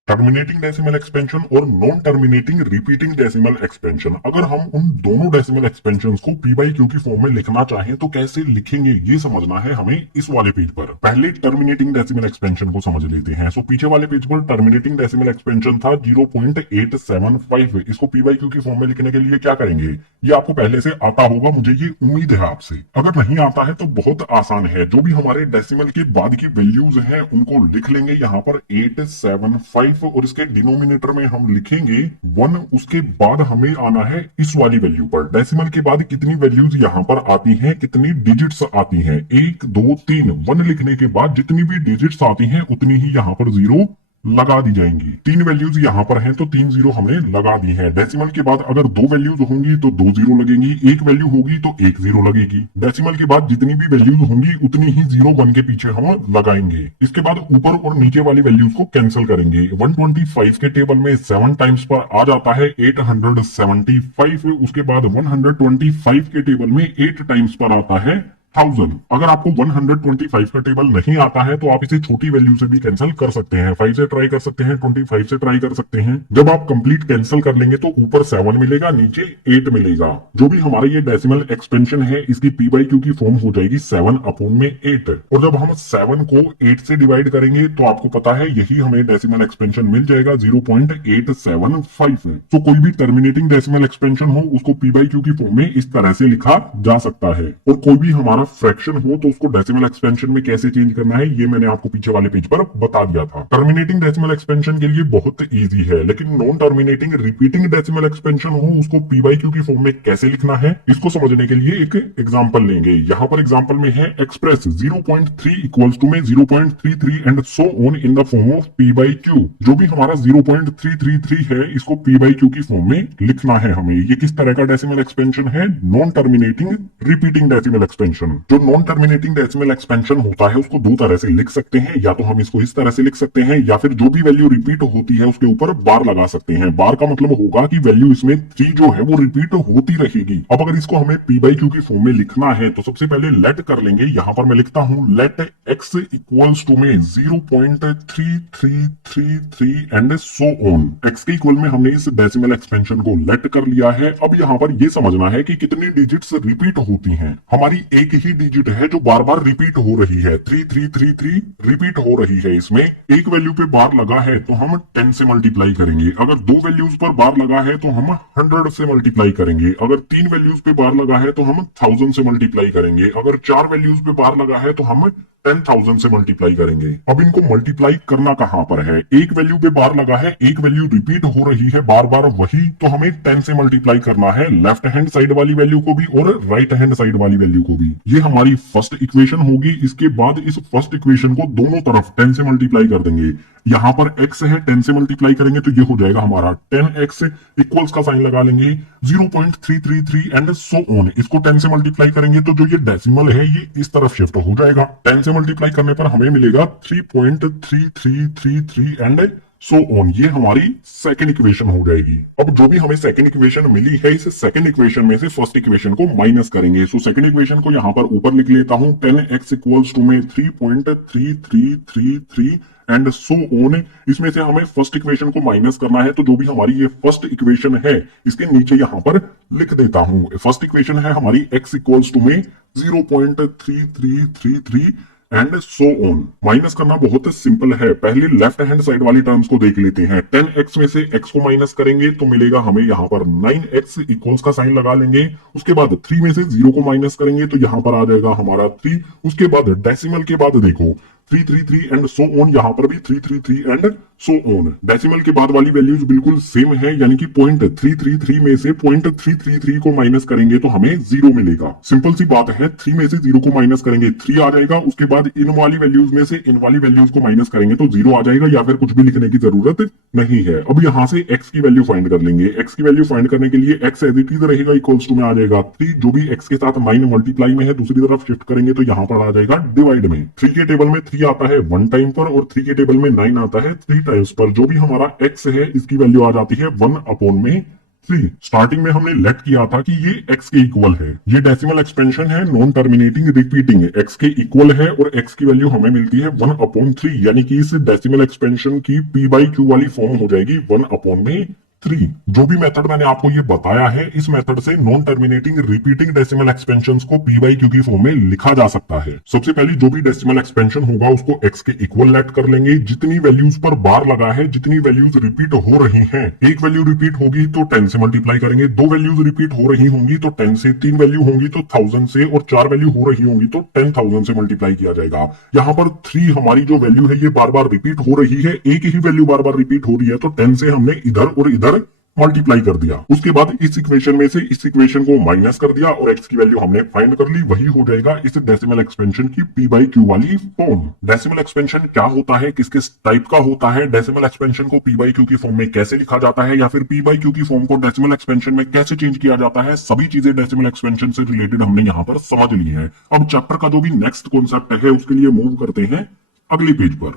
टर्मिनेटिंग डेसिमल एक्सपेंशन और non terminating repeating decimal expansion. अगर हम उन दोनों डेसिमल एक्सपेंशन को p/q की फॉर्म में लिखना चाहें तो कैसे लिखेंगे, ये समझना है हमें इस वाले पेज पर। पहले टर्मिनेटिंग डेसिमल एक्सपेंशन को समझ लेते हैं। सो पीछे वाले पेज पर टर्मिनेटिंग डेसिमल एक्सपेंशन था 0.875। इसको p/q की फॉर्म में लिखने के लिए क्या करेंगे, ये आपको पहले से आता होगा, मुझे ये उम्मीद है आपसे। अगर नहीं आता है तो बहुत आसान है, जो भी हमारे डेसिमल के बाद की वैल्यूज हैं उनको लिख लेंगे यहाँ पर 875, और इसके डिनोमिनेटर में हम लिखेंगे 1। उसके बाद हमें आना है इस वाली वैल्यू पर। डेसिमल के बाद कितनी वैल्यूज यहाँ पर आती हैं, कितनी डिजिट्स आती हैं, 1 2 3। 1 लिखने के बाद जितनी भी डिजिट्स आती हैं उतनी ही यहाँ पर 0 लगा दी जाएंगी। तीन वैल्यूज यहाँ पर हैं तो तीन जीरो हमने लगा दी है। डेसिमल के बाद अगर दो वैल्यूज होंगी तो दो जीरो लगेंगी, एक वैल्यू होगी तो एक जीरो लगेगी। डेसिमल के बाद जितनी भी वैल्यूज होंगी उतनी ही जीरो वन के पीछे हम लगाएंगे। इसके बाद ऊपर और नीचे वाली वैल्यूज को कैंसिल करेंगे। 125 के टेबल में 7 टाइम्स पर आ जाता है 875। उसके बाद 125 के टेबल में 8 टाइम्स पर आता है 1000। अगर आपको 125 का टेबल नहीं आता है तो आप इसे छोटी वैल्यू से भी कैंसिल कर सकते हैं। 5 से ट्राई कर सकते हैं, 25 से ट्राई कर सकते हैं। जब आप कंप्लीट कैंसिल कर लेंगे तो ऊपर 7 मिलेगा, नीचे 8 मिलेगा। जो भी हमारा ये डेसिमल एक्सपेंशन है इसकी पी बाई क्यू की फॉर्म हो जाएगी 7 अपॉन में 8। और जब हम 7 को 8 से डिवाइड करेंगे तो आपको पता है यही हमें डेसिमल एक्सपेंशन मिल जाएगा 0.875। तो कोई भी टर्मिनेटिंग डेसिमल एक्सपेंशन हो उसको पी बाई क्यू की फॉर्म में इस तरह से लिखा जा सकता है। और कोई भी हमारा फ्रैक्शन हो तो उसको डेसिमल एक्सपेंशन में कैसे चेंज करना है ये मैंने आपको पीछे वाले पेज पर बता दिया था। टर्मिनेटिंग डेसिमल एक्सपेंशन के लिए बहुत इजी है, लेकिन non terminating repeating decimal expansion हो उसको पी बाई क्यू की फॉर्म में कैसे लिखना है इसको समझने के लिए एक एग्जांपल लेंगे। यहाँ पर एग्जांपल में है एक्सप्रेस 0.3 इक्वल्स टू में 0.33 and so on in the form of P by Q. जो भी हमारा 0.333 है इसको पी बाई क्यू की फॉर्म में लिखना है हमें। ये किस तरह का डेसिमल एक्सपेंशन है? Non terminating repeating decimal expansion. जो नॉन टर्मिनेटिंग डेसिमल एक्सपेंशन होता है उसको दो तरह से लिख सकते हैं, या तो हम इसको इस तरह से लिख सकते हैं या फिर जो भी वैल्यू रिपीट होती है उसके ऊपर बार लगा सकते हैं। बार का मतलब होगा कि वैल्यू इसमें 3 जो है वो रिपीट होती रहेगी। अब अगर इसको हमें पी बाई क्यू की फॉर्म में लिखना है तो सबसे पहले लेट कर लेंगे। यहां पर मैं लिखता हूं लेट एक्स इक्वल्स टू में 0.3333 एंड सो ऑन। एक्स के इक्वल में हमने इस डेसिमल एक्सपेंशन को लेट कर लिया है। अब यहां पर यह समझना है कि कितनी डिजिट्स रिपीट होती हैं। हमारी एक ही डिजिट है जो बार बार रिपीट हो रही है, 3333 रिपीट हो रही है। इसमें एक वैल्यू पे बार लगा है तो हम 10 से मल्टीप्लाई करेंगे। अगर दो वैल्यूज पर बार लगा है तो हम 100 से मल्टीप्लाई करेंगे। अगर तीन वैल्यूज पे बार लगा है तो हम 1000 से मल्टीप्लाई करेंगे। अगर चार वैल्यूज पे बार लगा है तो हम 10,000 से मल्टीप्लाई करेंगे। अब इनको मल्टीप्लाई करना कहां पर है? एक वैल्यू पे बार लगा है, एक वैल्यू रिपीट हो रही है बार बार वही, तो हमें 10 से मल्टीप्लाई करना है लेफ्ट हैंड साइड वाली वैल्यू को भी और राइट हैंड साइड वाली वैल्यू को भी। ये हमारी फर्स्ट इक्वेशन होगी। इसके बाद इस फर्स्ट इक्वेशन को दोनों तरफ 10 से मल्टीप्लाई कर देंगे। यहां पर x है, 10 से मल्टीप्लाई करेंगे तो ये हो जाएगा हमारा 10x इक्वल्स का साइन लगा लेंगे 0.333 एंड सो ऑन। इसको 10 से मल्टीप्लाई करेंगे तो जो ये डेसिमल है ये इस तरफ शिफ्ट हो जाएगा। 10 से मल्टीप्लाई करने पर हमें मिलेगा 3.3333 एंड सो ऑन। ये हमारी सेकंड इक्वेशन हो जाएगी। अब जो भी हमें सेकंड इक्वेशन मिली है इस सेकंड इक्वेशन में से फर्स्ट इक्वेशन को माइनस करेंगे। सो सेकंड इक्वेशन को यहां पर ऊपर लिख लेता हूं 10x इक्वल्स टू में 3.3333 एंड सो ऑन। इसमें से हमें फर्स्ट इक्वेशन को माइनस करना है तो जो भी हमारी ये फर्स्ट इक्वेशन है इसके नीचे यहां पर लिख देता हूं। फर्स्ट इक्वेशन है हमारी x इक्वल्स टू में 0.3333 एंड सो ऑन। माइनस करना बहुत सिंपल है। पहले लेफ्ट हैंड साइड वाली टर्म्स को देख लेते हैं। 10x में से x को माइनस करेंगे तो मिलेगा हमें यहाँ पर 9x इक्वल्स का साइन लगा लेंगे। उसके बाद 3 में से 0 को माइनस करेंगे तो यहाँ पर आ जाएगा हमारा 3। उसके बाद डेसिमल के बाद देखो 333 एंड सो ऑन, यहाँ पर भी 333 एंड सो ऑन। डेसिमल के बाद वाली वैल्यूज बिल्कुल सेम है, यानी कि 0.333 में से 0.333 को माइनस करेंगे तो हमें 0 मिलेगा। सिंपल सी बात है, 3 में से 0 को माइनस करेंगे 3 आ जाएगा। उसके बाद इन वाली वैल्यूज में से इन वाली वैल्यूज को माइनस करेंगे तो 0 आ जाएगा, या फिर कुछ भी लिखने की जरूरत नहीं है। अब यहाँ से x की वैल्यू फाइंड कर लेंगे। x की वैल्यू फाइंड करने के लिए x एज इट इज रहेगा इक्वल्स टू में आ जाएगा 3। जो भी x के साथ 9 मल्टीप्लाई में है दूसरी तरफ शिफ्ट करेंगे तो यहाँ पर आ जाएगा डिवाइड में। 3 के टेबल में 3 आता है 1 टाइम पर और 3 के टेबल में 9 आता है 3 टाइम्स पर। जो भी हमारा x है इसकी वैल्यू आ जाती है 1 अपॉन में 3। स्टार्टिंग में हमने लेट किया था कि ये x के इक्वल है। ये डेसिमल एक्सपेंशन है नॉन टर्मिनेटिंग रिपीटिंग, x के इक्वल है और x की वैल्यू हमें मिलती है 1 अपॉन 3, यानी कि इस डेसिमल एक्सपेंशन की p बाई क्यू वाली फॉर्म हो जाएगी 1 अपॉन में 3। जो भी मेथड मैंने आपको ये बताया है इस मेथड से non terminating repeating decimal expansions को p बाई क्यू की फॉर्म में लिखा जा सकता है। सबसे पहले जो भी डेसिमल एक्सपेंशन होगा उसको x के इक्वल लेट कर लेंगे। जितनी वैल्यूज पर बार लगा है, जितनी वैल्यूज रिपीट हो रही हैं, एक वैल्यू रिपीट होगी तो 10 से मल्टीप्लाई करेंगे, दो वैल्यूज रिपीट हो रही होंगी तो 10 से, तीन वैल्यू होंगी तो 1000 से और चार वैल्यू हो रही होंगी तो 10,000 से मल्टीप्लाई किया जाएगा। यहाँ पर 3 हमारी जो वैल्यू है ये बार बार रिपीट हो रही है, एक ही वैल्यू बार बार रिपीट हो रही है तो 10 से हमने इधर और इधर मल्टीप्लाई कर दिया। उसके बाद इस इक्वेशन में से इस इक्वेशन को माइनस कर दिया और x की वैल्यू हमने फाइंड कर ली, वही हो जाएगा इस डेसिमल एक्सपेंशन की p बाई क्यू वाली फॉर्म। डेसिमल एक्सपेंशन क्या होता है, किस किस टाइप का होता है, डेसिमल एक्सपेंशन को p बाई क्यू की फॉर्म में कैसे लिखा जाता है या फिर p बाई क्यू की फॉर्म को डेसिमल एक्सपेंशन में कैसे चेंज किया जाता है, सभी चीजें डेसिमल एक्सपेंशन से रिलेटेड हमने यहाँ पर समझ ली है। अब चैप्टर का जो भी नेक्स्ट कॉन्सेप्ट है उसके लिए मूव करते हैं अगले पेज पर।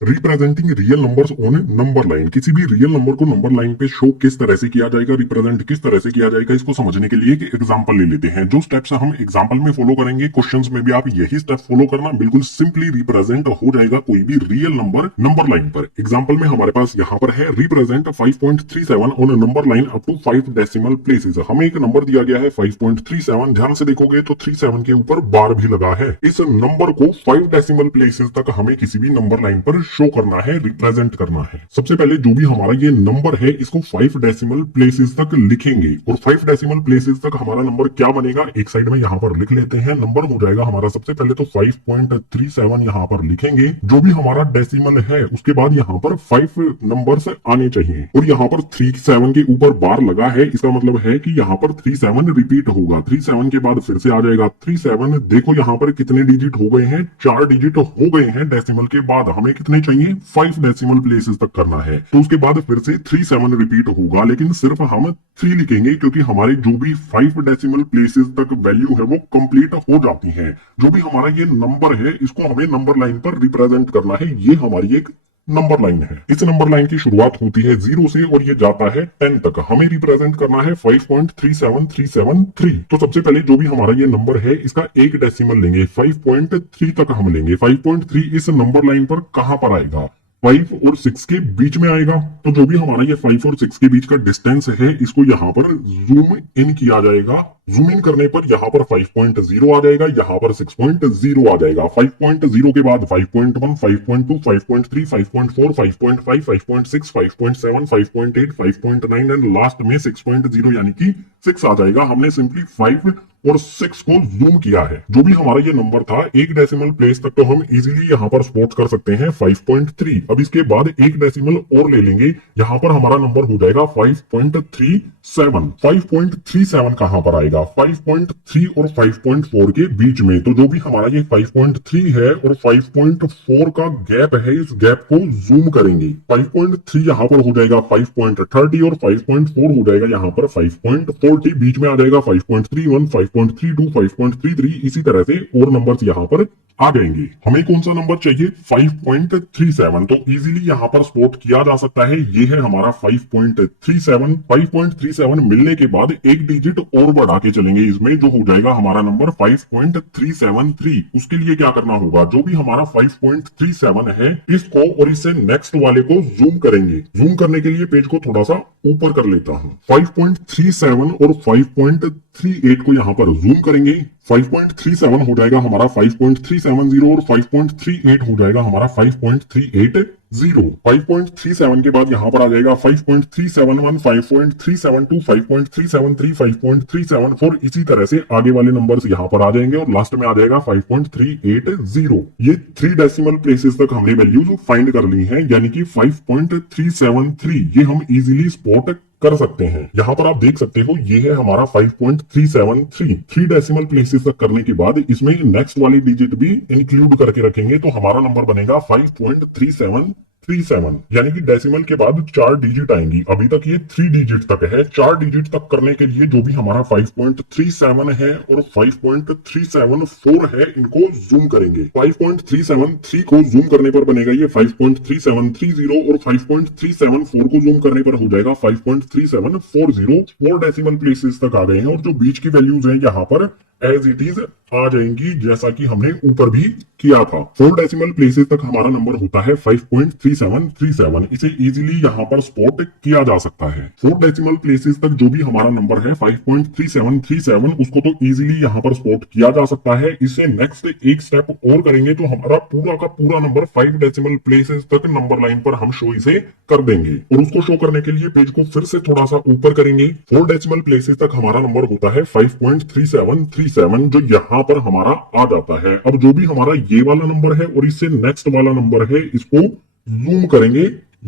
Representing real numbers on number line. किसी भी रियल नंबर को नंबर लाइन पे शो किस तरह से किया जाएगा, रिप्रेजेंट किस तरह से किया जाएगा, इसको समझने के लिए एक एग्जांपल ले लेते हैं। जो स्टेप्स हम एग्जांपल में फॉलो करेंगे, क्वेश्चंस में भी आप यही स्टेप फॉलो करना, बिल्कुल सिंपली रिप्रेजेंट हो जाएगा कोई भी रियल नंबर नंबर लाइन पर। एग्जाम्पल में हमारे पास यहाँ पर है represent 5.37 on number line up to 5 decimal places. हमें एक नंबर दिया गया है 5.37, ध्यान से देखोगे तो 37 के ऊपर बार भी लगा है। इस नंबर को 5 डेसिमल प्लेसेस तक हमें किसी भी नंबर लाइन पर शो करना है, रिप्रेजेंट करना है। सबसे पहले जो भी हमारा ये नंबर है इसको 5 डेसिमल प्लेसेस तक लिखेंगे और 5 डेसिमल प्लेसेस तक हमारा नंबर क्या बनेगा, एक साइड में यहाँ पर लिख लेते हैं। नंबर हो जाएगा हमारा सबसे पहले तो 5.37 यहाँ पर लिखेंगे। जो भी हमारा डेसिमल है उसके बाद यहाँ पर 5 नंबर्स आने चाहिए और यहाँ पर 37 के ऊपर बार लगा है, इसका मतलब है कि यहाँ पर 37 रिपीट होगा। 37 के बाद फिर से आ जाएगा 37। देखो यहाँ पर कितने डिजिट हो गए हैं, 4 डिजिट हो गए हैं। डेसिमल के बाद हमें कितने चाहिए, 5 डेसिमल प्लेसेस तक करना है। तो उसके बाद फिर से 37 रिपीट होगा, लेकिन सिर्फ हम 3 लिखेंगे क्योंकि हमारे जो भी 5 डेसिमल प्लेसेस तक वैल्यू है वो कंप्लीट हो जाती है। जो भी हमारा ये नंबर है इसको हमें नंबर लाइन पर रिप्रेजेंट करना है। ये हमारी एक नंबर लाइन है। इस नंबर लाइन की शुरुआत होती है 0 से और ये जाता है 10 तक। हमें रिप्रेजेंट करना है 5.37373। तो सबसे पहले जो भी हमारा ये नंबर है इसका एक डेसिमल लेंगे, 5.3 तक हम लेंगे। 5.3 इस नंबर लाइन पर कहां पर आएगा, 5 और 6 के बीच में आएगा। तो जो भी हमारा ये 5 और 6 के बीच का डिस्टेंस है इसको यहाँ पर जूम इन किया जाएगा। जूम इन करने पर यहाँ पर 5.0 आ जाएगा, यहाँ पर 6.0 आ जाएगा। 5.0 के बाद 5.1, 5.2, 5.3, 5.4, 5.5, 5.6, 5.7, 5.8, 5.9 एंड लास्ट में 6.0 यानी कि 6 आ जाएगा। हमने सिंपली 5 और 6 को जूम किया है। जो भी हमारा ये नंबर था एक डेसिमल प्लेस तक तो हम इजीली यहाँ पर स्पॉट कर सकते हैं 5.3। अब इसके बाद एक डेसिमल और ले लेंगे, यहाँ पर हमारा नंबर हो जाएगा 5.37। 5.37 कहां पर आएगा, 5.3 और 5.4 के बीच में। तो जो भी हमारा ये 5.3 है और 5.4 का गैप है, इस गैप को जूम करेंगे। 5.3 यहाँ पर हो जाएगा 5.30 और 5.4 हो जाएगा यहाँ पर 5.40। बीच में आ जाएगा 5.31, 5.32, 5.33। इसी तरह से और नंबर्स यहाँ पर आ जाएंगे। हमें कौन सा नंबर चाहिए, 5.37। तो इजीली यहाँ पर स्पॉट किया जा सकता है, ये है हमारा 5.37। 5.37 मिलने के बाद एक डिजिट और बढ़ा के चलेंगे इसमें, जो हो जाएगा हमारा नंबर 5.373। उसके लिए क्या करना होगा, जो भी हमारा 5.37 है इसको और इससे नेक्स्ट वाले को जूम करेंगे। जूम करने के लिए पेज को थोड़ा सा ऊपर कर लेता हूं। 5.37 और 5.38 को यहाँ पर जूम करेंगे। 5.37 हो जाएगा हमारा 5.370 और 5.38 हो जाएगा हमारा 5.380। 5.37 के बाद यहाँ पर आ जाएगा 5.371, 5.372, 5.373, 5.374। इसी तरह से आगे वाले नंबर्स यहाँ पर आ जाएंगे और लास्ट में आ जाएगा 5.380। ये 3 डेसिमल प्लेसेस तक हमने वैल्यूज फाइंड कर ली हैं, यानी कि 5.373 ये हम इजीली स्पॉट कर सकते हैं। यहाँ पर आप देख सकते हो ये है हमारा 5.373। 3 डेसिमल प्लेसेस तक करने के बाद इसमें नेक्स्ट वाली डिजिट भी इंक्लूड करके रखेंगे तो हमारा नंबर बनेगा 5.3737। यानी कि डेसिमल के बाद 4 डिजिट आएंगी। अभी तक ये 3 डिजिट तक है। 4 डिजिट तक करने के लिए जो भी हमारा 5.37 है और 5.374 है इनको जूम करेंगे। 5.373 को जूम करने पर बनेगा ये 5.3730 और 5.374 को जूम करने पर हो जाएगा 5.3740। 4 डेसिमल प्लेसेस तक आ गए हैं और जो बीच की वैल्यूज है यहाँ पर एज इट इज आ जाएंगी, जैसा कि हमने ऊपर भी किया था। 4 डेसिमल प्लेसेस तक हमारा नंबर होता है 5.3737। इसे इजीली यहाँ पर स्पॉट किया जा सकता है। 4 डेसिमल प्लेसेस तक जो भी हमारा नंबर है 5.3737 उसको तो इजीली यहाँ पर स्पॉट किया जा सकता है। इससे नेक्स्ट एक स्टेप और करेंगे तो हमारा पूरा का पूरा नंबर 5 डेसिमल प्लेसेस तक नंबर लाइन पर हम शो इसे कर देंगे। और उसको शो करने के लिए पेज को फिर से थोड़ा सा ऊपर करेंगे। 4 डेसिमल प्लेसेस तक हमारा नंबर होता है 5.3737 जो यहाँ पर हमारा आ जाता है। अब जो भी हमारा ये वाला नंबर है और इससे नेक्स्ट वाला नंबर है इसको जूम करेंगे।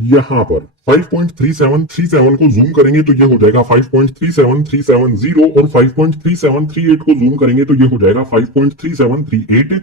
यहाँ पर 5.3737 को जूम करेंगे तो ये हो जाएगा 5.37370 और 5.3738 को जूम करेंगे तो ये हो जाएगा 5.37380।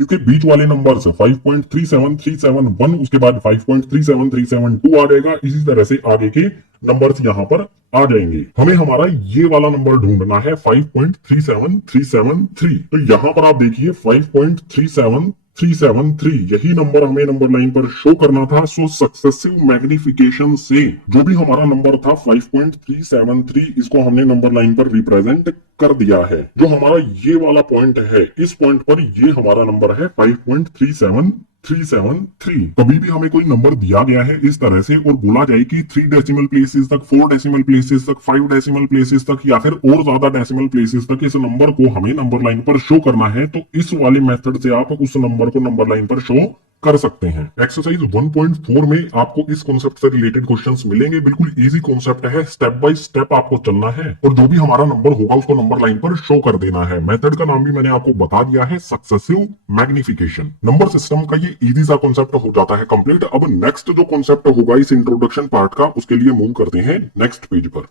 इसके बीच वाले नंबर्स 5.37371, उसके बाद 5.37372 आ जाएगा। इसी तरह से आगे के नंबर्स यहाँ पर आ जाएंगे। हमें हमारा ये वाला नंबर ढूंढना है 5.37373। तो यहाँ पर आप देखिए 5.37373 यही नंबर हमें नंबर लाइन पर शो करना था। सो सक्सेसिव मैग्निफिकेशन से जो भी हमारा नंबर था 5.373 इसको हमने नंबर लाइन पर रिप्रेजेंट कर दिया है। जो हमारा ये वाला पॉइंट है, इस पॉइंट पर ये हमारा नंबर है 5.37373। कभी भी हमें कोई नंबर दिया गया है इस तरह से और बोला जाए कि 3 डेसिमल प्लेसेस तक, 4 डेसिमल प्लेसेस तक, 5 डेसिमल प्लेसेस तक या फिर और ज्यादा डेसिमल प्लेसेस तक इस नंबर को हमें नंबर लाइन पर शो करना है, तो इस वाले मेथड से आप उस नंबर को नंबर लाइन पर शो कर सकते हैं। एक्सरसाइज 1.4 में आपको इस कॉन्सेप्ट से रिलेटेड क्वेश्चंस मिलेंगे। बिल्कुल इजी कॉन्सेप्ट है, स्टेप बाय स्टेप आपको चलना है और जो भी हमारा नंबर होगा उसको नंबर लाइन पर शो कर देना है। मेथड का नाम भी मैंने आपको बता दिया है, सक्सेसिव मैग्निफिकेशन। नंबर सिस्टम का ये इजी सा कॉन्सेप्ट हो जाता है कंप्लीट। अब नेक्स्ट जो कॉन्सेप्ट होगा इस इंट्रोडक्शन पार्ट का, उसके लिए मूव करते हैं नेक्स्ट पेज पर।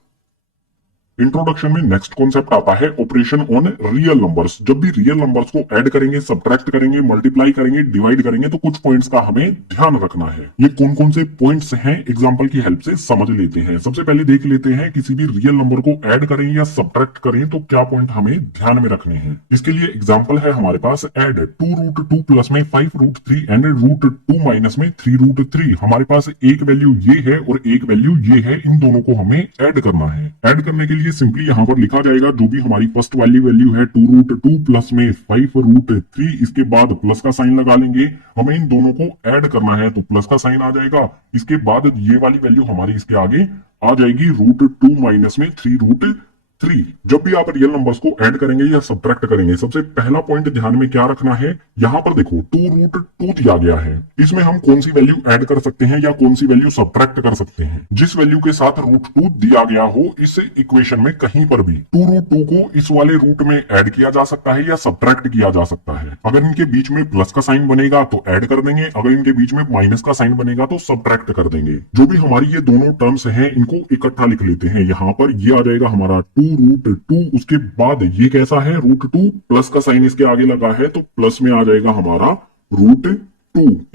इंट्रोडक्शन में नेक्स्ट कॉन्सेप्ट आता है ऑपरेशन ऑन रियल नंबर्स। जब भी रियल नंबर्स को ऐड करेंगे, सब्ट्रैक्ट करेंगे, मल्टीप्लाई करेंगे, डिवाइड करेंगे तो कुछ पॉइंट्स का हमें ध्यान रखना है। ये कौन कौन से पॉइंट्स हैं एग्जांपल की हेल्प से समझ लेते हैं। सबसे पहले देख लेते हैं किसी भी रियल नंबर को ऐड करें या सब्ट्रैक्ट करें तो क्या पॉइंट हमें ध्यान में रखने हैं। इसके लिए एग्जाम्पल है हमारे पास ऐड 2√2 प्लस में 5√3 एंड √2 माइनस में 3√3। हमारे पास एक वैल्यू ये है और एक वैल्यू ये है, इन दोनों को हमें ऐड करना है। ऐड करने के लिए सिंपली यहाँ पर लिखा जाएगा जो भी हमारी फर्स्ट वाली वैल्यू है 2√2 प्लस में 5√3, इसके बाद प्लस का साइन लगा लेंगे। हमें इन दोनों को ऐड करना है तो प्लस का साइन आ जाएगा। इसके बाद ये वाली वैल्यू हमारी इसके आगे आ जाएगी √2 माइनस में 3√3। जब भी आप रियल नंबर्स को ऐड करेंगे या सब्ट्रैक्ट करेंगे, सबसे पहला पॉइंट ध्यान में क्या रखना है, यहाँ पर देखो 2√2 दिया गया है। इसमें हम कौन सी वैल्यू ऐड कर सकते हैं या कौन सी वैल्यू सब्ट्रैक्ट कर सकते हैं। जिस वैल्यू के साथ √2 दिया गया हो इस इक्वेशन में कहीं पर भी 2√2 को इस वाले रूट में ऐड किया जा सकता है या सब्ट्रैक्ट किया जा सकता है। अगर इनके बीच में प्लस का साइन बनेगा तो ऐड कर देंगे, अगर इनके बीच में माइनस का साइन बनेगा तो सब्ट्रैक्ट कर देंगे। जो भी हमारी ये दोनों टर्म्स हैं इनको इकट्ठा लिख लेते हैं। यहाँ पर ये आ जाएगा हमारा 2√2, उसके बाद ये कैसा है √2 प्लस का साइन इसके आगे लगा है तो प्लस में आ जाएगा हमारा √2।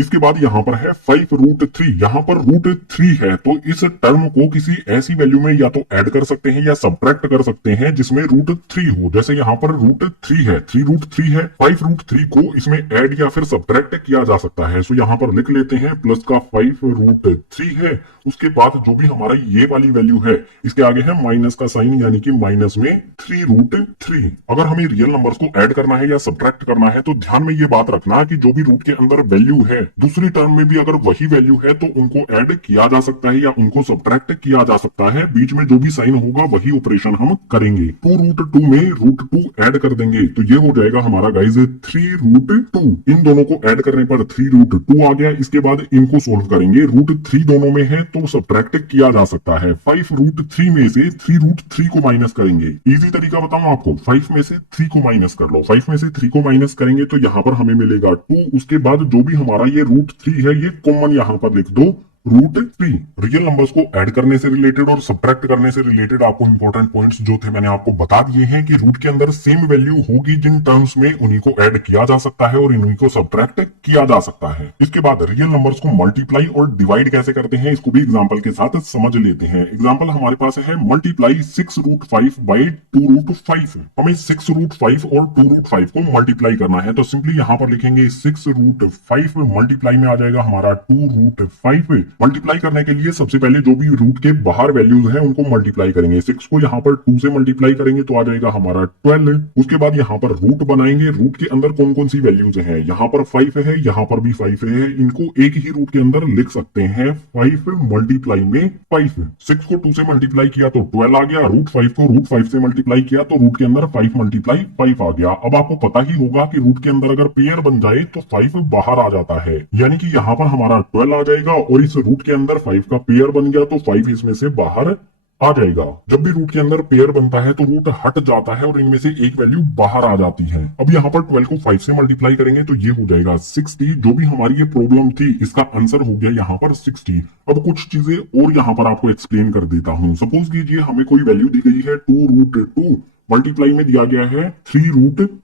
इसके बाद यहाँ पर है 5√3। यहाँ पर √3 है तो इस टर्म को किसी ऐसी वैल्यू में या तो ऐड कर सकते हैं या सब्ट्रैक्ट कर सकते हैं जिसमें √3 हो। जैसे यहाँ पर √3 है, 3√3 है, 5√3 को इसमें ऐड या फिर सब्ट्रैक्ट किया जा सकता है। सो यहाँ पर लिख लेते हैं प्लस का 5√3 है, उसके बाद जो भी हमारा ये वाली वैल्यू है इसके आगे है माइनस का साइन यानी कि माइनस में 3√3। अगर हमें रियल नंबर्स को ऐड करना है या सब्ट्रैक्ट करना है तो ध्यान में ये बात रखना कि जो भी रूट के अंदर वैल्यू है दूसरी टर्म में भी अगर वही वैल्यू है तो उनको ऐड किया जा सकता है या उनको सब्ट्रैक्ट किया जा सकता है। बीच में जो भी साइन होगा वही ऑपरेशन हम करेंगे। 2√2 में √2 ऐड कर देंगे तो ये हो जाएगा हमारा गाइस 3√2। इन दोनों को ऐड करने पर 3√2 आ गया। इसके बाद इनको सोल्व करेंगे, √3 दोनों में है तो सब्ट्रैक्ट किया जा सकता है। 5√3 में से 3√3 को माइनस करेंगे। इजी तरीका बताऊं आपको, 5 में से 3 को माइनस कर लो। 5 में से 3 को माइनस करेंगे तो यहाँ पर हमें मिलेगा 2। उसके बाद जो भी हमारा ये √3 है ये कॉमन यहाँ पर लिख दो √3। रियल नंबर्स को ऐड करने से रिलेटेड और सब्ट्रैक्ट करने से रिलेटेड आपको इंपॉर्टेंट पॉइंट्स जो थे मैंने आपको बता दिए हैं कि रूट के अंदर सेम वैल्यू होगी जिन टर्म्स में उन्हीं को ऐड किया जा सकता है और इन्हीं को सब्ट्रैक्ट किया जा सकता है। इसके बाद रियल नंबर्स को मल्टीप्लाई और डिवाइड कैसे करते हैं इसको भी एग्जाम्पल के साथ समझ लेते हैं। एग्जाम्पल हमारे पास है मल्टीप्लाई 6√5 बाई 2√5। हमें 6√5 और 2√5 को मल्टीप्लाई करना है तो सिंपली यहाँ पर लिखेंगे 6√5 मल्टीप्लाई में आ जाएगा हमारा 2√5। मल्टीप्लाई करने के लिए सबसे पहले जो भी रूट के बाहर वैल्यूज हैं उनको मल्टीप्लाई करेंगे। 6 को यहाँ पर 2 से मल्टीप्लाई करेंगे तो आ जाएगा हमारा 12। उसके बाद यहाँ पर रूट बनाएंगे। रूट के अंदर कौन कौन सी वैल्यूज हैं, यहाँ पर 5 है, यहाँ पर भी 5 है। इनको एक ही रूट के अंदर लिख सकते हैं 5 मल्टीप्लाई में 5। 6 को 2 से मल्टीप्लाई किया तो 12 आ गया। √5 को √5 से मल्टीप्लाई किया तो रूट के अंदर 5 मल्टीप्लाई 5 आ गया। अब आपको पता ही होगा कि रूट के अंदर अगर पेयर बन जाए तो 5 बाहर आ जाता है, यानी कि यहाँ पर हमारा 12 आ जाएगा और इस रूट के अंदर 5 का पेयर बन गया तो 5 इसमें से बाहर आ जाएगा। जब भी रूट के अंदर पेयर बनता है तो रूट हट जाता है और इनमें से एक वैल्यू बाहर आ जाती है। अब यहाँ पर 12 को 5 से मल्टीप्लाई करेंगे तो ये हो जाएगा 60। जो भी हमारी ये प्रॉब्लम थी इसका आंसर हो गया यहाँ पर 60। अब कुछ चीजें और यहाँ पर आपको एक्सप्लेन कर देता हूँ। सपोज कीजिए हमें कोई वैल्यू दी गई है 2√2, मल्टीप्लाई में दिया गया है 3√5।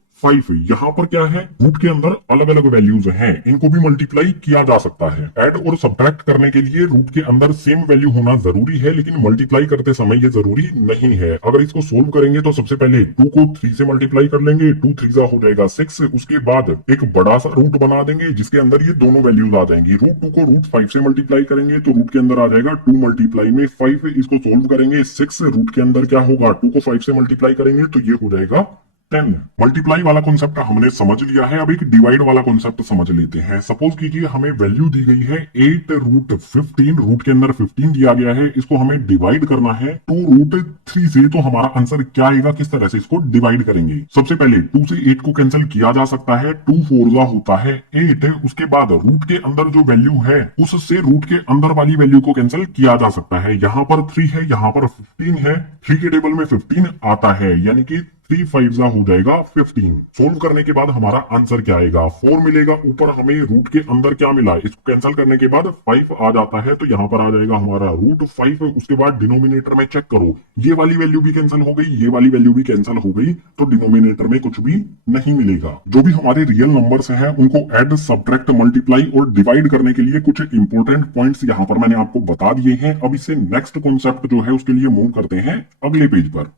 यहाँ पर क्या है, रूट के अंदर अलग अलग वैल्यूज हैं, इनको भी मल्टीप्लाई किया जा सकता है। ऐड और सब्ट्रैक्ट करने के लिए रूट के अंदर सेम वैल्यू होना जरूरी है, लेकिन मल्टीप्लाई करते समय ये जरूरी नहीं है। अगर इसको सोल्व करेंगे तो सबसे पहले 2 को 3 से मल्टीप्लाई कर लेंगे, 2 3 हो जाएगा 6। उसके बाद एक बड़ा सा रूट बना देंगे जिसके अंदर ये दोनों वैल्यूज आ जाएंगी। √2 को √5 से मल्टीप्लाई करेंगे तो रूट के अंदर आ जाएगा 2 मल्टीप्लाई में 5। इसको सोल्व करेंगे 6, रूट के अंदर क्या होगा, 2 को 5 से मल्टीप्लाई करेंगे तो ये हो जाएगा 10। मल्टीप्लाई वाला कॉन्सेप्ट हमने समझ लिया है। अब एक डिवाइड वाला कॉन्सेप्ट समझ लेते हैं। सपोज कीजिए हमें वैल्यू दी गई है 8√15, रूट के अंदर 15 दिया गया है, इसको हमें डिवाइड करना है 2√3 से। तो हमारा आंसर क्या आएगा, किस तरह से इसको डिवाइड करेंगे। सबसे पहले 2 से 8 को कैंसिल किया जा सकता है, 2 4 होता है 8। उसके बाद रूट के अंदर जो वैल्यू है उससे रूट के अंदर वाली वैल्यू को कैंसिल किया जा सकता है। यहाँ पर 3 है, यहाँ पर 15 है, 3 के टेबल में 15 आता है, यानी कि 3 5 हो जाएगा 15। सोल्व करने के बाद हमारा आंसर क्या आएगा, 4 मिलेगा। ऊपर हमें रूट के अंदर क्या मिला, इसको कैंसिल करने के बाद 5 आ जाता है, तो यहाँ पर आ जाएगा हमारा √5। उसके बाद डिनोमिनेटर में चेक करो, ये वाली वैल्यू भी कैंसिल हो गई, ये वाली वैल्यू भी कैंसिल हो गई, तो डिनोमिनेटर में कुछ भी नहीं मिलेगा। जो भी हमारे रियल नंबर्स हैं उनको ऐड, सब्ट्रैक्ट, मल्टीप्लाई और डिवाइड करने के लिए कुछ इंपोर्टेंट पॉइंट्स यहाँ पर मैंने आपको बता दिए हैं। अब इससे नेक्स्ट कॉन्सेप्ट जो है उसके लिए मूव करते हैं अगले पेज पर।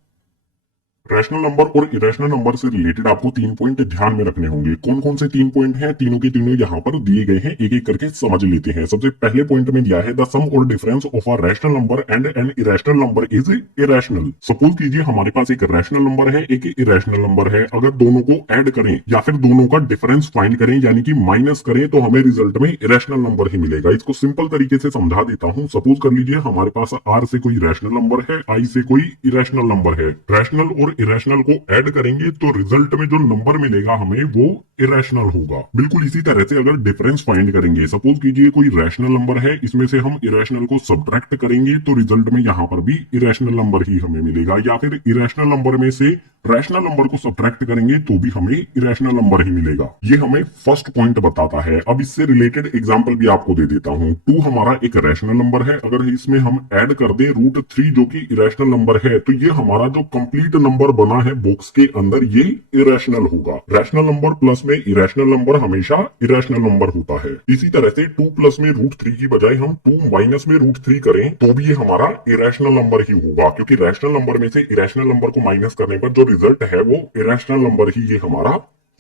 रैशनल नंबर और इरेशनल नंबर से रिलेटेड आपको 3 पॉइंट ध्यान में रखने होंगे। कौन कौन से 3 पॉइंट हैं, तीनों के तीनों यहाँ पर दिए गए हैं, एक एक करके समझ लेते हैं। सबसे पहले पॉइंट में दिया है द सम और difference of a rational number and an irrational number is irrational. Suppose कीजिए हमारे पास एक रैशनल नंबर है, एक इरेशनल नंबर है। अगर दोनों को ऐड करें या फिर दोनों का डिफरेंस फाइंड करें यानी कि माइनस करें तो हमें रिजल्ट में इरेशनल नंबर ही मिलेगा। इसको सिंपल तरीके से समझा देता हूँ। सपोज कर लीजिए हमारे पास आर से कोई रैशनल नंबर है, आई से कोई इरेशनल नंबर है। रैशनल और इरेशनल को ऐड करेंगे तो रिजल्ट में जो नंबर मिलेगा हमें वो इरेशनल होगा। बिल्कुल इसी तरह से अगर डिफरेंस फाइंड करेंगे, सपोज कीजिए कोई रैशनल नंबर है, इसमें से हम इरेशनल को सब्ट्रैक्ट करेंगे तो रिजल्ट में यहाँ पर भी इरेशनल नंबर ही हमें मिलेगा, या फिर इरेशनल नंबर में से रैशनल नंबर को सब्ट्रैक्ट करेंगे तो भी हमें इरेशनल नंबर ही मिलेगा। ये हमें फर्स्ट पॉइंट बताता है। अब इससे रिलेटेड एग्जांपल भी आपको दे देता हूँ। 2 हमारा एक रैशनल नंबर है, अगर इसमें हम ऐड कर दें √3 जो कि इरेशनल नंबर है, तो ये हमारा जो कंप्लीट नंबर बना है बॉक्स के अंदर ये इरेशनल होगा। रैशनल नंबर प्लस में इरेशनल नंबर हमेशा इरेशनल नंबर होता है। इसी तरह से 2 प्लस में √3 की बजाय हम 2 माइनस में √3 करें तो भी ये हमारा इरेशनल नंबर ही होगा, क्योंकि रैशनल नंबर में से इरेशनल नंबर को माइनस करने पर जो रिजल्ट है वो इरेशनल नंबर ही ये हमारा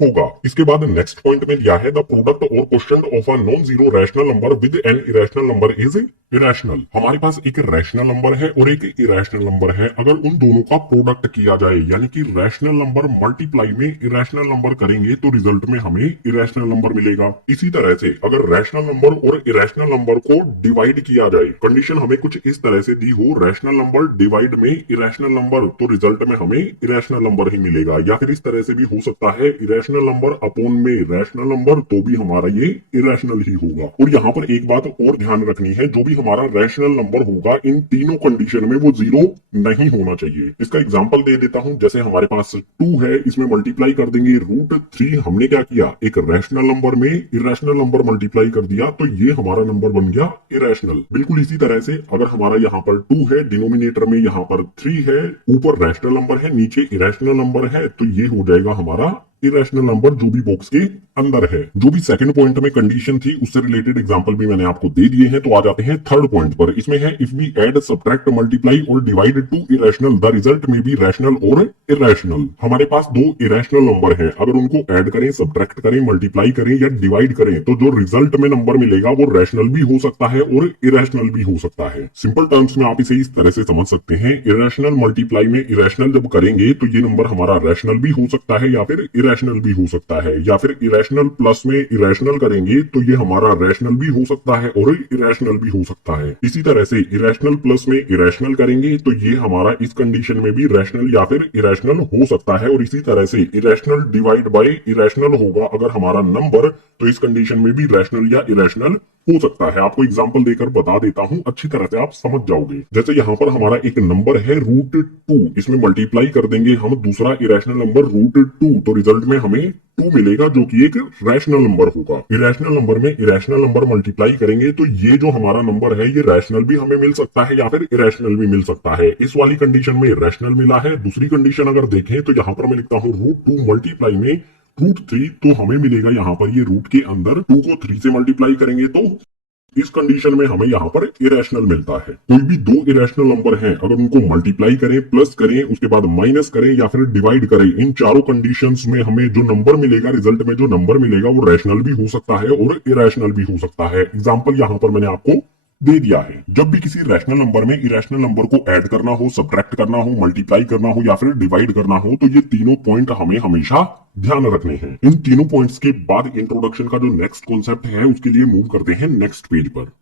होगा। इसके बाद नेक्स्ट पॉइंट में दिया है द प्रोडक्ट और quotient of a non zero rational number with an irrational number is irrational. हमारे पास एक रैशनल नंबर है और एक इरेशनल नंबर है। अगर उन दोनों का प्रोडक्ट किया जाए यानी कि रैशनल नंबर मल्टीप्लाई में इरेशनल नंबर करेंगे तो रिजल्ट में हमें इरेशनल नंबर मिलेगा। इसी तरह से अगर रैशनल नंबर और इरेशनल नंबर को डिवाइड किया जाए, कंडीशन हमें कुछ इस तरह से दी हो, रैशनल नंबर डिवाइड में इरेशनल नंबर, तो रिजल्ट में हमें इरेशनल नंबर ही मिलेगा। या फिर इस तरह से भी हो सकता है इरेशनल नंबर अपोन में रैशनल नंबर, तो भी हमारा ये इरेशनल ही होगा। और यहाँ पर एक बात और ध्यान रखनी है, जो भी हमारा रैशनल नंबर होगा इन तीनों कंडीशन में वो 0 नहीं होना चाहिए। इसका एग्जांपल दे देता हूं। जैसे हमारे पास 2 है, इसमें मल्टीप्लाई कर देंगे √3। हमने क्या किया, एक रैशनल नंबर में इरेशनल नंबर मल्टीप्लाई कर दिया तो ये हमारा नंबर बन गया इरेशनल। बिल्कुल इसी तरह से अगर हमारा यहाँ पर 2 है, डिनोमिनेटर में यहाँ पर 3 है, ऊपर रैशनल नंबर है, नीचे इरेशनल नंबर है, तो ये हो जाएगा हमारा इरेशनल नंबर जो भी बॉक्स के अंदर है। जो भी सेकंड पॉइंट में कंडीशन थी उससे रिलेटेड एग्जांपल भी मैंने आपको दे दिए हैं। तो आ जाते हैं थर्ड पॉइंट पर। इसमें है if we add, subtract, multiply और divide two irrational the result में बी रैशनल और इरेशनल। हमारे पास 2 इरेशनल नंबर है, अगर उनको ऐड करें, सब्ट्रैक्ट करें, मल्टीप्लाई करें या डिवाइड करें तो जो रिजल्ट में नंबर मिलेगा वो रैशनल भी हो सकता है और इरेशनल भी हो सकता है। सिंपल टर्म्स में आप इसे इस तरह से समझ सकते हैं, इरेशनल मल्टीप्लाई में इरेशनल जब करेंगे तो ये नंबर हमारा रैशनल भी हो सकता है या फिर इरेशनल भी हो सकता है, या फिर इरेशनल प्लस में इरेशनल करेंगे तो ये हमारा रैशनल भी हो सकता है और इरेशनल भी हो सकता है। इसी तरह से इरेशनल प्लस में इरेशनल करेंगे तो ये हमारा इस कंडीशन में भी रैशनल या फिर इरेशनल हो सकता है। और इसी तरह से इरेशनल डिवाइड बाय इरेशनल होगा अगर हमारा नंबर, तो इस कंडीशन में भी रैशनल या इरेशनल हो सकता है। आपको एग्जांपल देकर बता देता हूं, अच्छी तरह से आप समझ जाओगे। जैसे यहाँ पर हमारा एक नंबर है √2, इसमें मल्टीप्लाई कर देंगे हम दूसरा इरेशनल नंबर √2, तो रिजल्ट में हमें 2 मिलेगा जो कि एक रैशनल नंबर होगा। इरेशनल नंबर में इरेशनल नंबर मल्टीप्लाई करेंगे तो ये जो हमारा नंबर है ये रैशनल भी हमें मिल सकता है या फिर इरेशनल भी मिल सकता है। इस वाली कंडीशन में रैशनल मिला है। दूसरी कंडीशन अगर देखें तो यहाँ पर मैं लिखता हूँ √2 मल्टीप्लाई में √3, तो हमें मिलेगा यहाँ पर ये रूट के अंदर 2 को 3 से मल्टीप्लाई करेंगे तो इस कंडीशन में हमें यहाँ पर इरेशनल मिलता है। कोई भी दो इरेशनल नंबर हैं, अगर उनको मल्टीप्लाई करें, प्लस करें, उसके बाद माइनस करें या फिर डिवाइड करें, इन चारों कंडीशंस में हमें जो नंबर मिलेगा, रिजल्ट में जो नंबर मिलेगा वो रैशनल भी हो सकता है और इरेशनल भी हो सकता है। एग्जाम्पल यहाँ पर मैंने आपको दे दिया है। जब भी किसी रैशनल नंबर में इरेशनल नंबर को ऐड करना हो, सब्ट्रैक्ट करना हो, मल्टीप्लाई करना हो या फिर डिवाइड करना हो, तो ये तीनों पॉइंट हमें हमेशा ध्यान रखने हैं। इन तीनों पॉइंट्स के बाद इंट्रोडक्शन का जो नेक्स्ट कॉन्सेप्ट है उसके लिए मूव करते हैं नेक्स्ट पेज पर।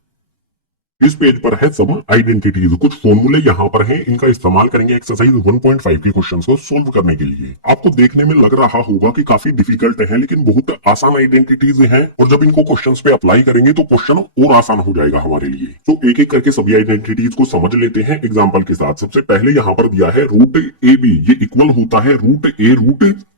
इस पेज पर है सब आइडेंटिटीज। कुछ फॉर्मूले यहाँ पर हैं, इनका इस्तेमाल करेंगे एक्सरसाइज 1.5 के क्वेश्चंस को सोल्व करने के लिए। आपको देखने में लग रहा होगा कि काफी डिफिकल्ट है, लेकिन बहुत आसान आइडेंटिटीज हैं और जब इनको क्वेश्चंस पे अप्लाई करेंगे तो क्वेश्चन और आसान हो जाएगा हमारे लिए। तो एक एक करके सभी आइडेंटिटीज को समझ लेते हैं एग्जाम्पल के साथ। सबसे पहले यहाँ पर दिया है √AB, ये इक्वल होता है √A